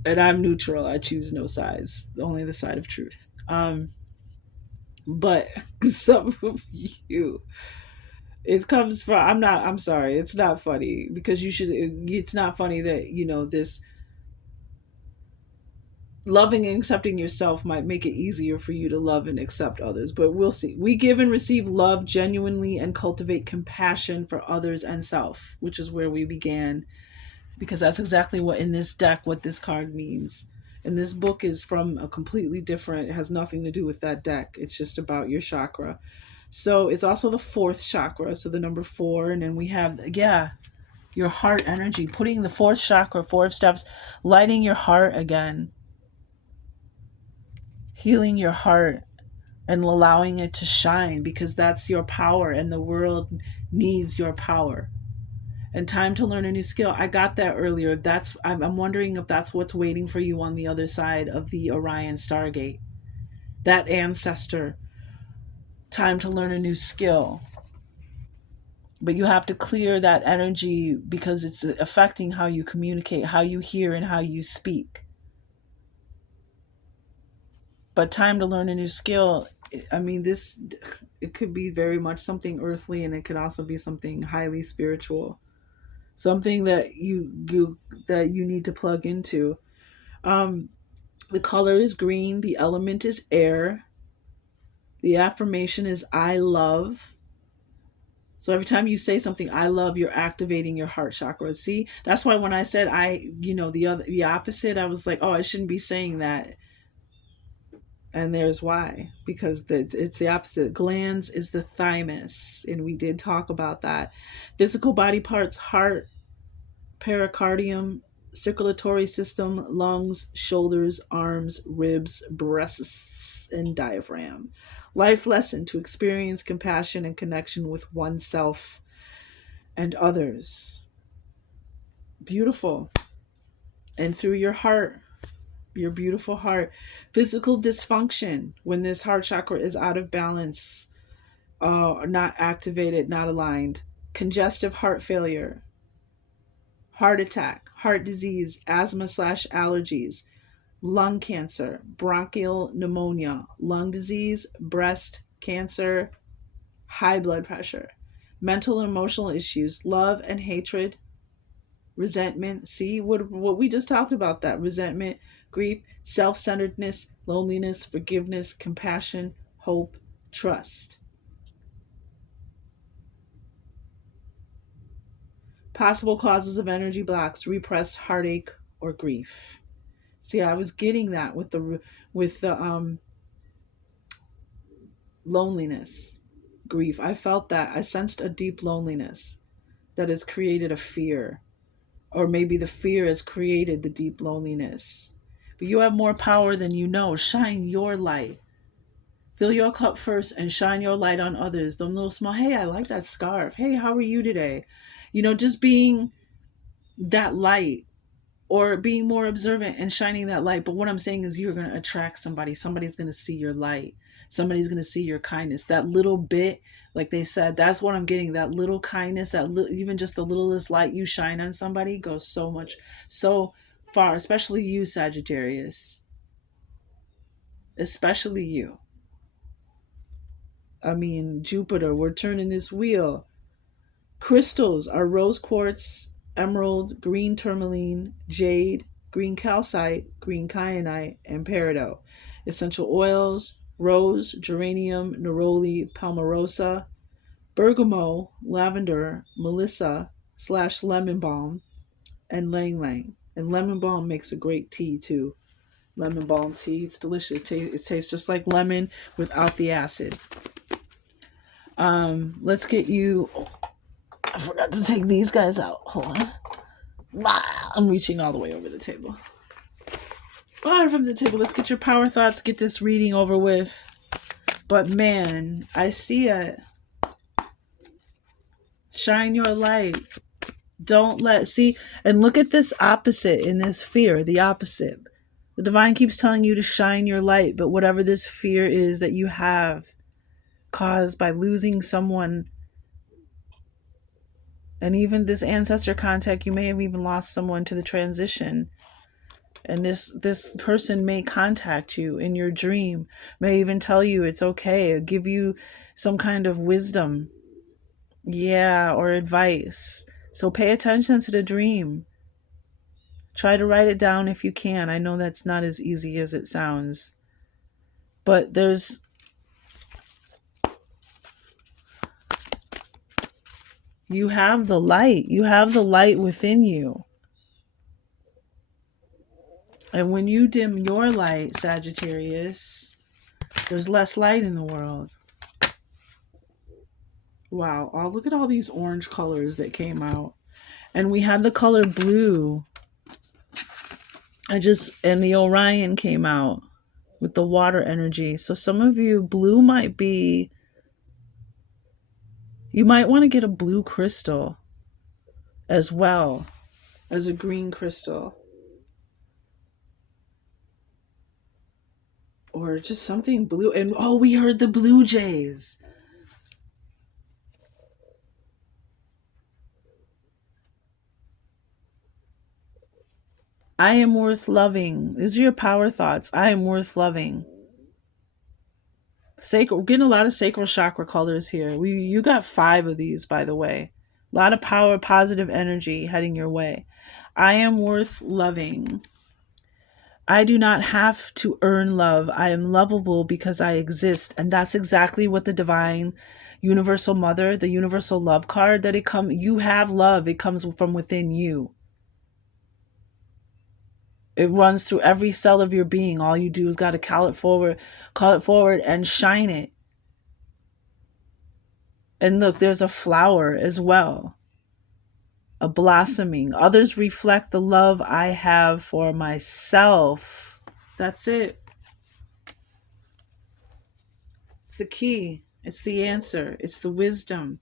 and I'm neutral. I choose no sides, only the side of truth. But some of you, it comes from. I'm not. I'm sorry. It's not funny because you should. It's not funny that this loving and accepting yourself might make it easier for you to love and accept others, but we'll see. We give and receive love genuinely and cultivate compassion for others and self, which is where we began, because that's exactly what in this deck, what this card means. And this book is from a completely different, it has nothing to do with that deck. It's just about your chakra. So it's also the fourth chakra, so the number 4, and then we have, yeah, your heart energy, putting the fourth chakra, 4 steps, lighting your heart again, healing your heart and allowing it to shine, because that's your power and the world needs your power. And time to learn a new skill. I got that earlier. I'm wondering if that's what's waiting for you on the other side of the Orion Stargate. That ancestor. Time to learn a new skill. But you have to clear that energy because it's affecting how you communicate, how you hear, and how you speak. But time to learn a new skill, I mean, it could be very much something earthly, and it could also be something highly spiritual, something that you need to plug into. um the color is green, the element is air, the affirmation is I love. So every time you say something, I love, you're activating your heart chakra. See, that's why when I said the opposite, I was like, oh, I shouldn't be saying that. And there's why, because it's the opposite. Glands is the thymus, and we did talk about that. Physical body parts: heart, pericardium, circulatory system, lungs, shoulders, arms, ribs, breasts, and diaphragm. Life lesson: to experience compassion and connection with oneself and others. Beautiful. And through your heart, your beautiful heart. Physical dysfunction: when this heart chakra is out of balance, not activated, not aligned. Congestive heart failure, heart attack, heart disease, asthma/allergies, lung cancer, bronchial pneumonia, lung disease, breast cancer, high blood pressure. Mental and emotional issues: love and hatred, resentment. See what we just talked about, that resentment, grief, self-centeredness, loneliness, forgiveness, compassion, hope, trust. Possible causes of energy blocks: repressed heartache or grief. See, I was getting that with the loneliness, grief. I felt that. I sensed a deep loneliness that has created a fear, or maybe the fear has created the deep loneliness. But you have more power than you know. Shine your light. Fill your cup first and shine your light on others. Them little small, hey, I like that scarf. Hey, how are you today? Just being that light, or being more observant and shining that light. But what I'm saying is you're going to attract somebody. Somebody's going to see your light. Somebody's going to see your kindness. That little bit, like they said, that's what I'm getting. That little kindness, even just the littlest light you shine on somebody goes so much, so far, especially you, Sagittarius. Especially you. I mean, Jupiter, we're turning this wheel. Crystals are rose quartz, emerald, green tourmaline, jade, green calcite, green kyanite, and peridot. Essential oils: rose, geranium, neroli, palmarosa, bergamot, lavender, melissa slash lemon balm, and lang lang. And lemon balm makes a great tea too. Lemon balm tea, it's delicious. It tastes just like lemon without the acid. Let's get you. I forgot to take these guys out. Hold on. I'm reaching all the way over the table. Far from the table. Let's get your power thoughts. Get this reading over with. But man, I see it. Shine your light. Don't see, and look at this opposite in this fear, the opposite. The divine keeps telling you to shine your light, but whatever this fear is that you have caused by losing someone, and even this ancestor contact, you may have even lost someone to the transition. And this person may contact you in your dream, may even tell you it's okay, give you some kind of wisdom, or advice. So pay attention to the dream. Try to write it down if you can. I know that's not as easy as it sounds, but you have the light. You have the light within you. And when you dim your light, Sagittarius, there's less light in the world. Wow. Oh, look at all these orange colors that came out. And we had the color blue. And the Orion came out with the water energy. So some of you, blue might be, you might want to get a blue crystal as well as a green crystal. Or just something blue. And we heard the Blue Jays. I am worth loving. These are your power thoughts. I am worth loving. Sacral, we're getting a lot of sacral chakra colors here. You got 5 of these, by the way. A lot of power, positive energy heading your way. I am worth loving. I do not have to earn love. I am lovable because I exist. And that's exactly what the divine universal mother, the universal love card you have love. It comes from within you. It runs through every cell of your being. All you do is got to call it forward and shine it. And look, there's a flower as well. A blossoming. Others reflect the love I have for myself. That's it. It's the key. It's the answer. It's the wisdom.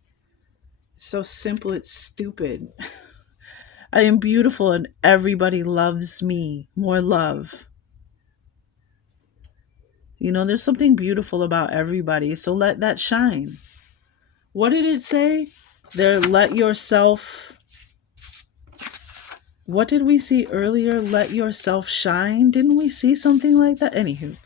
It's so simple, it's stupid. I am beautiful and everybody loves me. More love. There's something beautiful about everybody. So let that shine. What did it say? Let yourself. What did we see earlier? Let yourself shine. Didn't we see something like that? Anywho.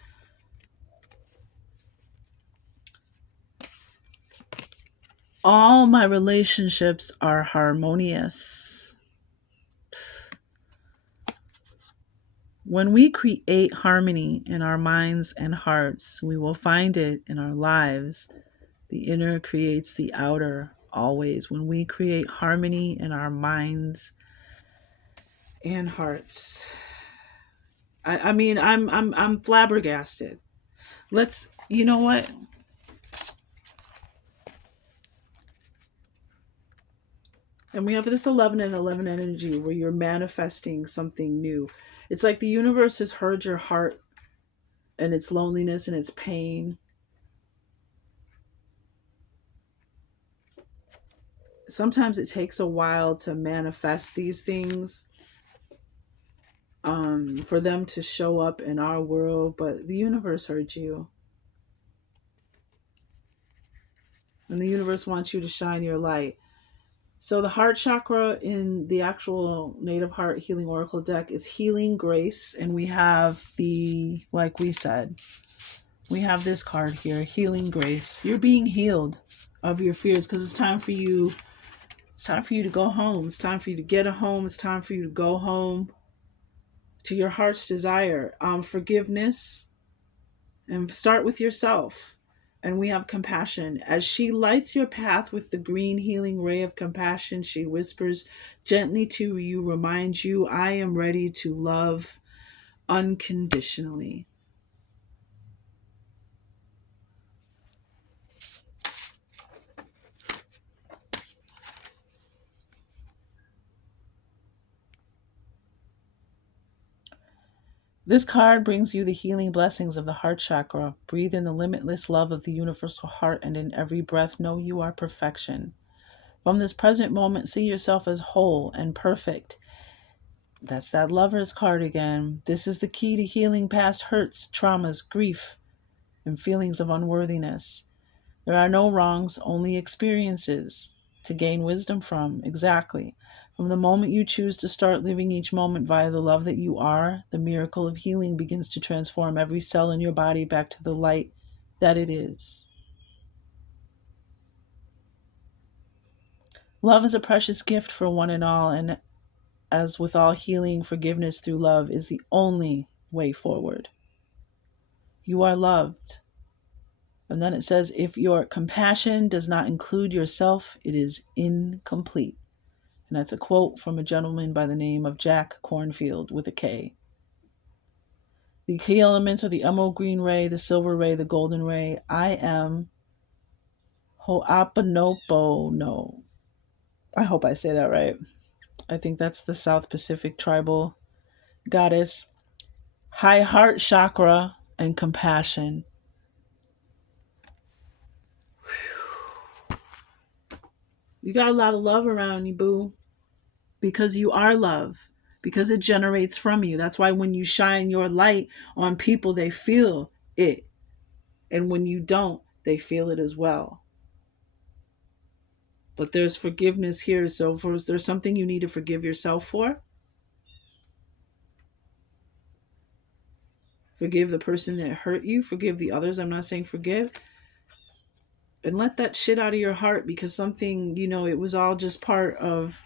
All my relationships are harmonious. When we create harmony in our minds and hearts, we will find it in our lives. The inner creates the outer always. When we create harmony in our minds and hearts. I'm flabbergasted. You know what? And we have this 11 and 11 energy where you're manifesting something new. It's like the universe has heard your heart and its loneliness and its pain. Sometimes it takes a while to manifest these things. for them to show up in our world, but the universe heard you. And the universe wants you to shine your light. So the heart chakra in the actual Native Heart Healing Oracle deck is healing grace. And we have like we said, we have this card here, healing grace. You're being healed of your fears because it's time for you. It's time for you to go home. It's time for you to get a home. It's time for you to go home to your heart's desire. Forgiveness, and start with yourself. And we have compassion. As she lights your path with the green healing ray of compassion, she whispers gently to you, reminds you, I am ready to love unconditionally. This card brings you the healing blessings of the heart chakra. Breathe in the limitless love of the universal heart, and in every breath, know you are perfection. From this present moment, see yourself as whole and perfect. That's that Lover's card again. This is the key to healing past hurts, traumas, grief, and feelings of unworthiness. There are no wrongs, only experiences to gain wisdom from. Exactly. From the moment you choose to start living each moment via the love that you are, the miracle of healing begins to transform every cell in your body back to the light that it is. Love is a precious gift for one and all, and as with all healing, forgiveness through love is the only way forward. You are loved. And then it says, if your compassion does not include yourself, it is incomplete. And that's a quote from a gentleman by the name of Jack Cornfield with a K. The key elements are the emerald green ray, the silver ray, the golden ray. I am Ho'aponopono. I hope I say that right. I think that's the South Pacific tribal goddess. High heart chakra and compassion. You got a lot of love around you, boo. Because you are love. Because it generates from you. That's why when you shine your light on people, they feel it. And when you don't, they feel it as well. But there's forgiveness here. So is there something you need to forgive yourself for? Forgive the person that hurt you. Forgive the others. I'm not saying forgive. And let that shit out of your heart, because something, it was all just part of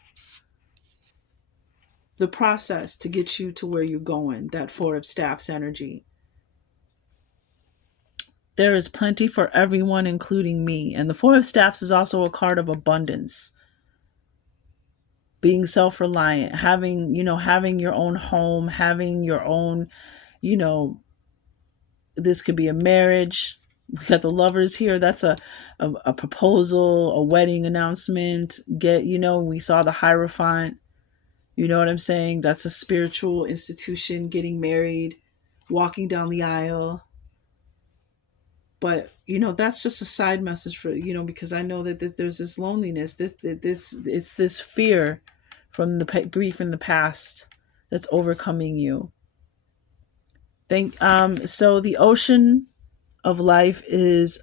the process to get you to where you're going. That Four of Staffs energy. There is plenty for everyone, including me. And the Four of Staffs is also a card of abundance. Being self-reliant, having your own home, having your own, this could be a marriage. We got the Lovers here. That's a proposal, a wedding announcement. We saw the Hierophant. You know what I'm saying? That's a spiritual institution, getting married, walking down the aisle. But that's just a side message for because I know that there's this loneliness, it's this fear from the grief in the past that's overcoming you. So the ocean of life is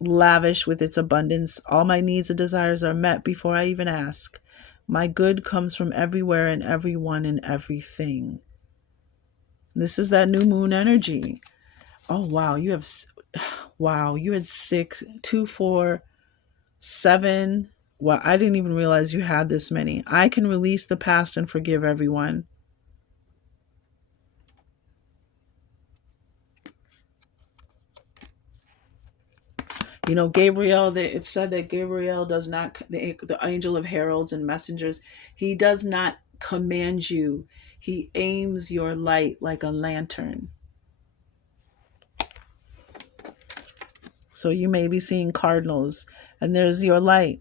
lavish with its abundance. All my needs and desires are met before I even ask. My good comes from everywhere and everyone and everything. This is that new moon energy. Oh wow, you had 6, 2, 4, 7. Well, I didn't even realize you had this many. I can release the past and forgive everyone. Gabriel, it said that Gabriel does not, the angel of heralds and messengers, he does not command you. He aims your light like a lantern. So you may be seeing cardinals, and there's your light.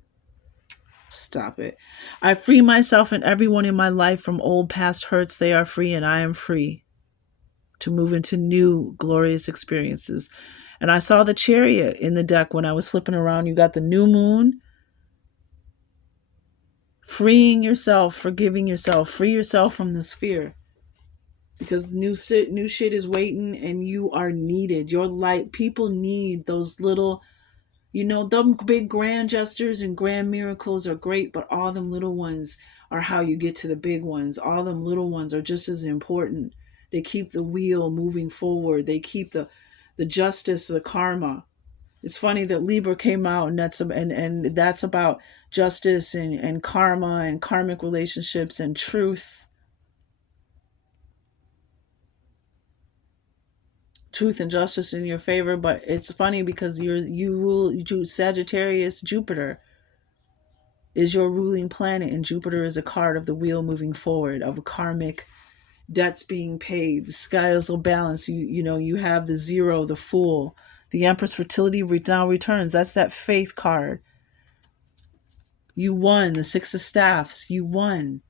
Stop it. I free myself and everyone in my life from old past hurts. They are free, and I am free to move into new glorious experiences. And I saw the Chariot in the deck when I was flipping around. You got the new moon. Freeing yourself, forgiving yourself, free yourself from this fear. because new shit is waiting, and you are needed. Your light, people need those little, them big grand gestures and grand miracles are great, but all them little ones are how you get to the big ones. All them little ones are just as important. They keep the wheel moving forward. They keep the justice, the karma. It's funny that Libra came out, and that's about justice and karma and karmic relationships and truth and justice in your favor. But it's funny because you rule Sagittarius. Jupiter is your ruling planet, and Jupiter is a card of the wheel moving forward, of karmic debts being paid. The scales will balance. You have the zero, the fool, the Empress fertility now returns. That's that faith card. You won. The Six of Staffs. You won.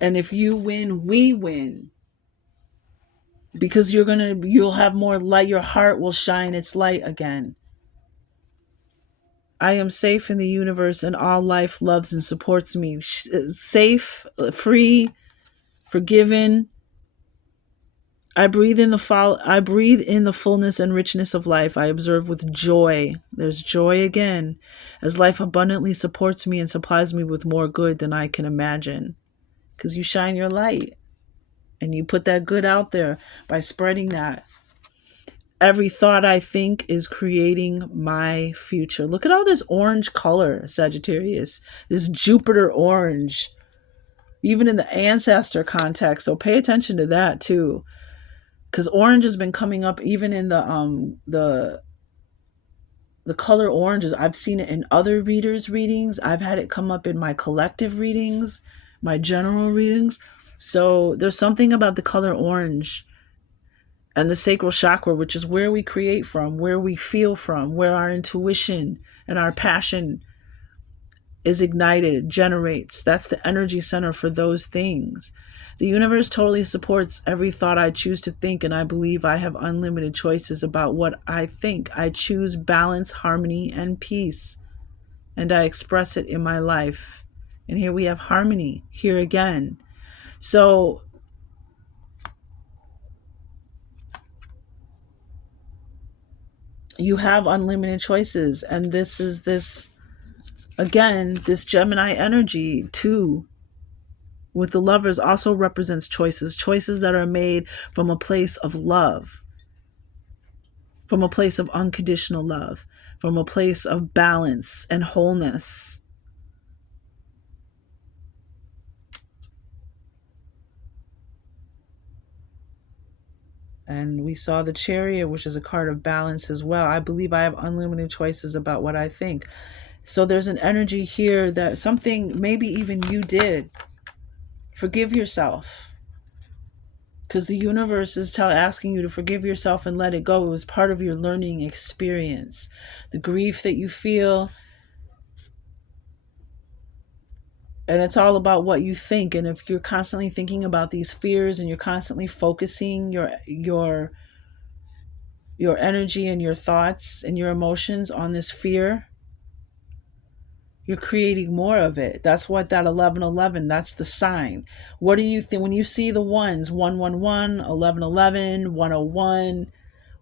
And if you win, we win. Because you'll have more light. Your heart will shine its light again. I am safe in the universe, and all life loves and supports me. Safe, free, forgiven. I breathe in the fullness and richness of life. I observe with joy. There's joy again, as life abundantly supports me and supplies me with more good than I can imagine. Because you shine your light, and you put that good out there by spreading that. Every thought I think is creating my future. Look at all this orange color, Sagittarius. This Jupiter orange, even in the ancestor context. So pay attention to that too, because orange has been coming up even in the color oranges. I've seen it in other readers' readings. I've had it come up in my collective readings, my general readings. So there's something about the color orange and the sacral chakra, which is where we create from, where we feel from, where our intuition and our passion is ignited, generates. That's the energy center for those things. The universe totally supports every thought I choose to think, and I believe I have unlimited choices about what I think. I choose balance, harmony, and peace, and I express it in my life. And here we have harmony, here again. So you have unlimited choices, and this Gemini energy too with the Lovers also represents choices that are made from a place of love, from a place of unconditional love, from a place of balance and wholeness. And we saw the Chariot, which is a card of balance as well. I believe I have unlimited choices about what I think. So there's an energy here that something maybe even you did. Forgive yourself. Because the universe is asking you to forgive yourself and let it go. It was part of your learning experience. The grief that you feel. And it's all about what you think. And if you're constantly thinking about these fears and you're constantly focusing your energy and your thoughts and your emotions on this fear, you're creating more of it. That's what that 1111, that's the sign. What do you think when you see the ones, 111, 1111, 101,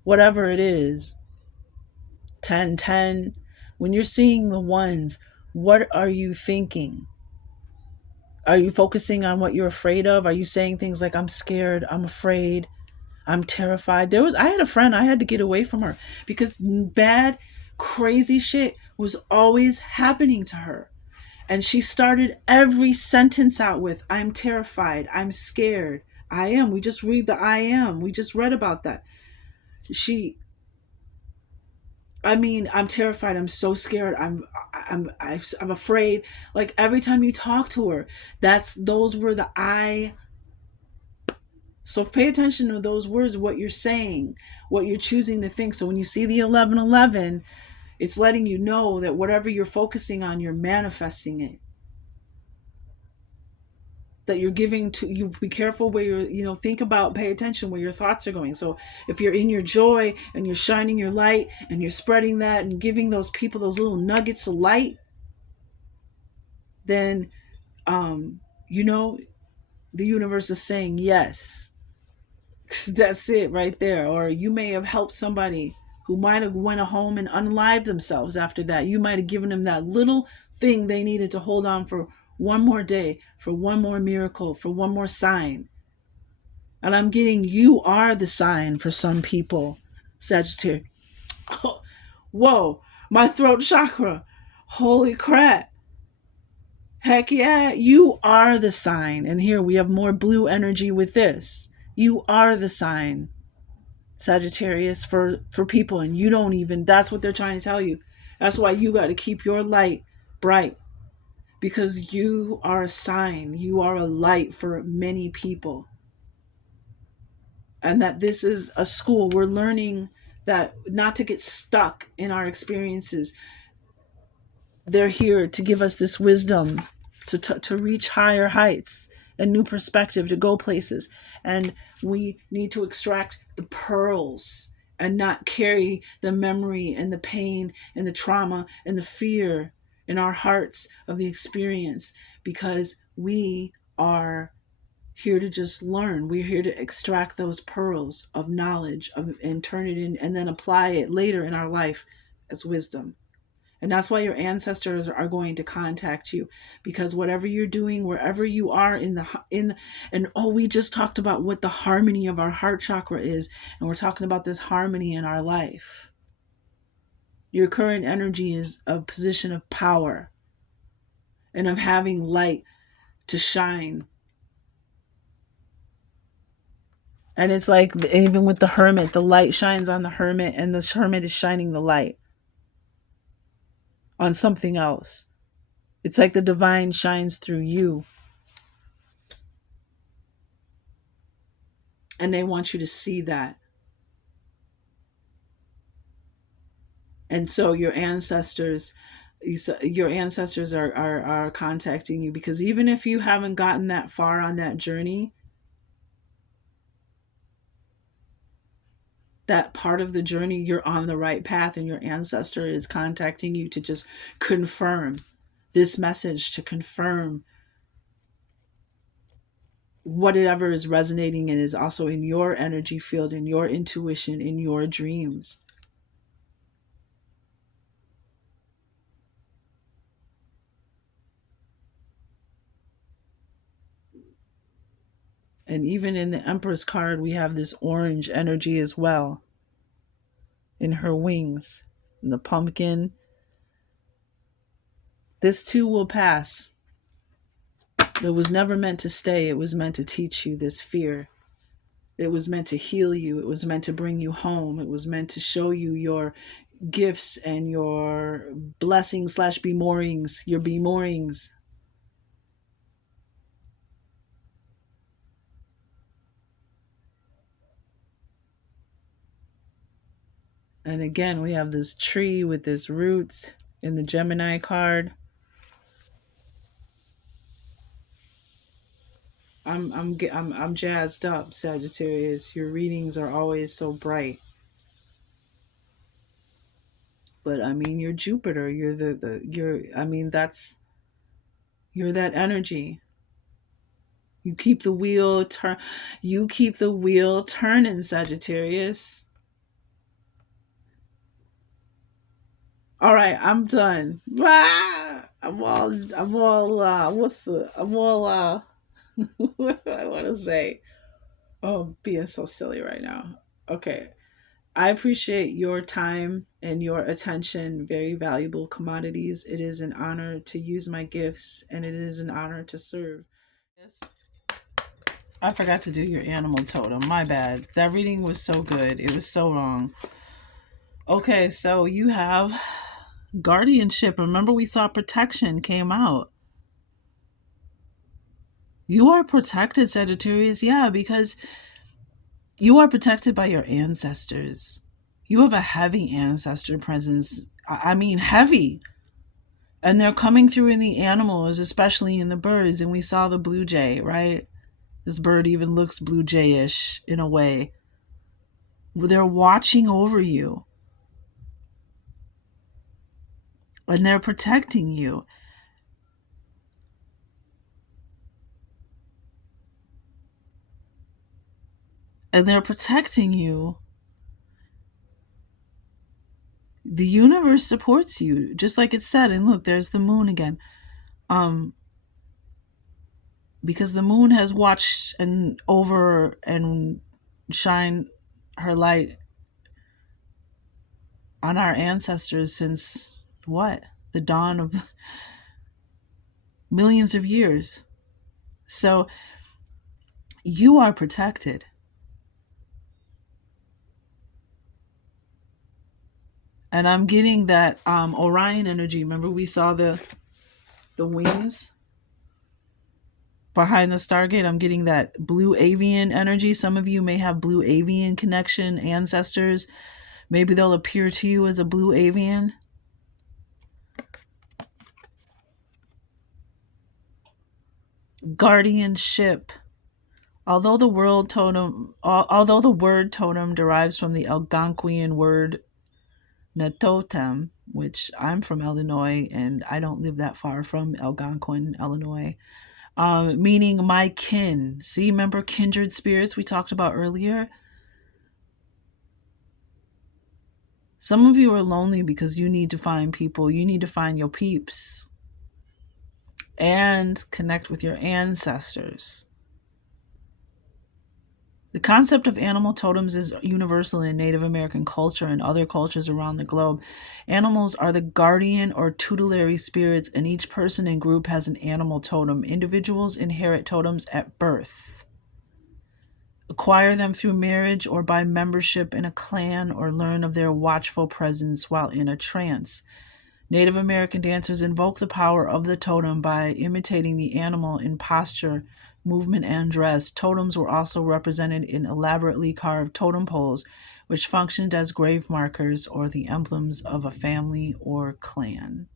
whatever it is, 1010, when you're seeing the ones, what are you thinking? Are you focusing on what you're afraid of? Are you saying things like, I'm scared, I'm afraid, I'm terrified? I had a friend, I had to get away from her because bad, crazy shit was always happening to her. And she started every sentence out with, I'm terrified, I'm scared, I am. We just read the I am. We just read about that. I'm terrified, I'm so scared, I'm afraid. Like every time you talk to her, those were the I. So pay attention to those words, what you're saying, what you're choosing to think. So when you see the 1111, it's letting you know that whatever you're focusing on, you're manifesting it. That you're giving to you. Be careful where you're, think about, pay attention where your thoughts are going. So if you're in your joy and you're shining your light and you're spreading that and giving those people those little nuggets of light, then, you know, The universe is saying yes. That's it right there. Or you may have helped somebody who might have went home and unalived themselves after that. You might have given them that little thing they needed to hold on for one more day, for one more miracle, for one more sign. And I'm getting you are the sign for some people, Sagittarius. Whoa, my throat chakra. Holy crap. Heck yeah, you are the sign. And here we have more blue energy with this. You are the sign, Sagittarius, for people, and you don't even, that's what they're trying to tell you. That's why you got to keep your light bright, because you are a sign. You are a light for many people. And that this is a school. We're learning that not to get stuck in our experiences. They're here to give us this wisdom to reach higher heights and new perspective, to go places. And we need to extract the pearls and not carry the memory and the pain and the trauma and the fear in our hearts of the experience, because we are here to just learn. We're here to extract those pearls of knowledge and turn it in, and then apply it later in our life as wisdom. And that's why your ancestors are going to contact you, because whatever you're doing, wherever you are and oh, we just talked about what the harmony of our heart chakra is, and we're talking about this harmony in our life. Your current energy is a position of power and of having light to shine. And it's like, even with the hermit, the light shines on the hermit, and the hermit is shining the light on something else. It's like the divine shines through you, and they want you to see that. And so your ancestors are contacting you, because even if you haven't gotten that far on that journey, that part of the journey, you're on the right path, and your ancestor is contacting you to just confirm this message, to confirm whatever is resonating and is also in your energy field, in your intuition, in your dreams. And even in the Empress card, we have this orange energy as well in her wings, in the pumpkin. This too will pass. It was never meant to stay. It was meant to teach you this fear. It was meant to heal you. It was meant to bring you home. It was meant to show you your gifts and your blessings slash bemoorings, your bemoorings. And again, we have this tree with its roots in the Gemini card. I'm jazzed up, Sagittarius. Your readings are always so bright. But I mean, you're Jupiter. You're the you're. I mean, you're that energy. You keep the wheel turn. You keep the wheel turning, Sagittarius. All right, I'm done. Ah, I'm all. What's the? I'm all. What do I want to say? Oh, I'm being so silly right now. Okay, I appreciate your time and your attention. Very valuable commodities. It is an honor to use my gifts, and it is an honor to serve. Yes. I forgot to do your animal totem. My bad. That reading was so good. It was so wrong. Okay, so you have guardianship. Remember, we saw protection came out. You are protected, Sagittarius. Yeah, because you are protected by your ancestors. You have a heavy ancestor presence. I mean, heavy. And they're coming through in the animals, especially in the birds. And we saw the blue jay, right? This bird even looks blue jayish in a way. They're watching over you, and they're protecting you. and they're protecting you. The universe supports you, just like it said. And look, there's the moon again. Um, because the moon has watched and over and shine her light on our ancestors since what? The dawn of millions of years. So you are protected. And I'm getting that Orion energy. Remember we saw the wings behind the Stargate? I'm getting that blue avian energy. Some of you may have blue avian connection ancestors. Maybe they'll appear to you as a blue avian. Guardianship. Although the word totem derives from the Algonquian word natotem, which I'm from Illinois and I don't live that far from Algonquin, Illinois, meaning my kin. See, remember kindred spirits we talked about earlier? Some of you are lonely because you need to find people. You need to find your peeps and connect with your ancestors. The concept of animal totems is universal in Native American culture and other cultures around the globe. Animals are the guardian or tutelary spirits, and each person and group has an animal totem. Individuals inherit totems at birth, acquire them through marriage or by membership in a clan, or learn of their watchful presence while in a trance. Native American dancers invoke the power of the totem by imitating the animal in posture, movement, and dress. Totems were also represented in elaborately carved totem poles, which functioned as grave markers or the emblems of a family or clan.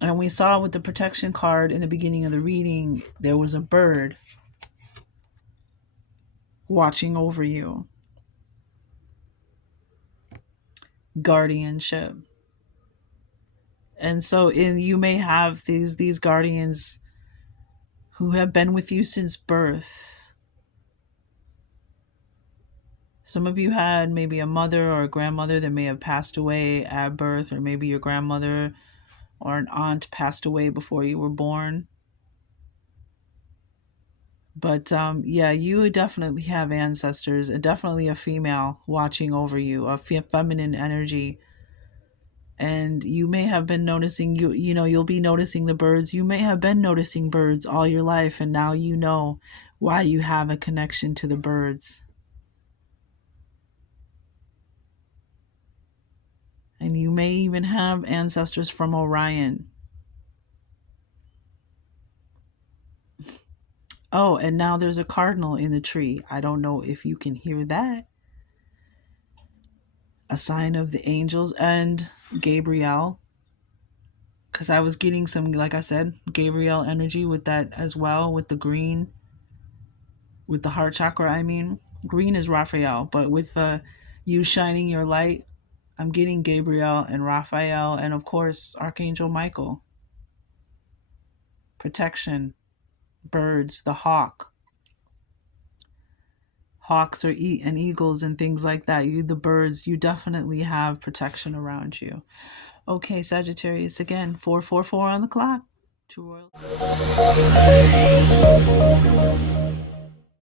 And we saw with the protection card in the beginning of the reading, there was a bird watching over you. Guardianship. And so you may have these guardians who have been with you since birth. Some of you had maybe a mother or a grandmother that may have passed away at birth, or maybe your grandmother or an aunt passed away before you were born. But yeah, you would definitely have ancestors, and definitely a female watching over you, a feminine energy. And you may have been noticing, you'll be noticing the birds. You may have been noticing birds all your life, and now you know why you have a connection to the birds. And you may even have ancestors from Orion. Oh, and now there's a cardinal in the tree. I don't know if you can hear that. A sign of the angels and Gabriel. Because I was getting some, like I said, Gabriel energy with that as well, with the green, with the heart chakra, I mean. Green is Raphael, but with you shining your light, I'm getting Gabriel and Raphael, and of course, Archangel Michael. Protection. Birds, the hawk. Hawks and eagles and things like that. The birds, you definitely have protection around you. Okay, Sagittarius, again, 444 on the clock. True royal.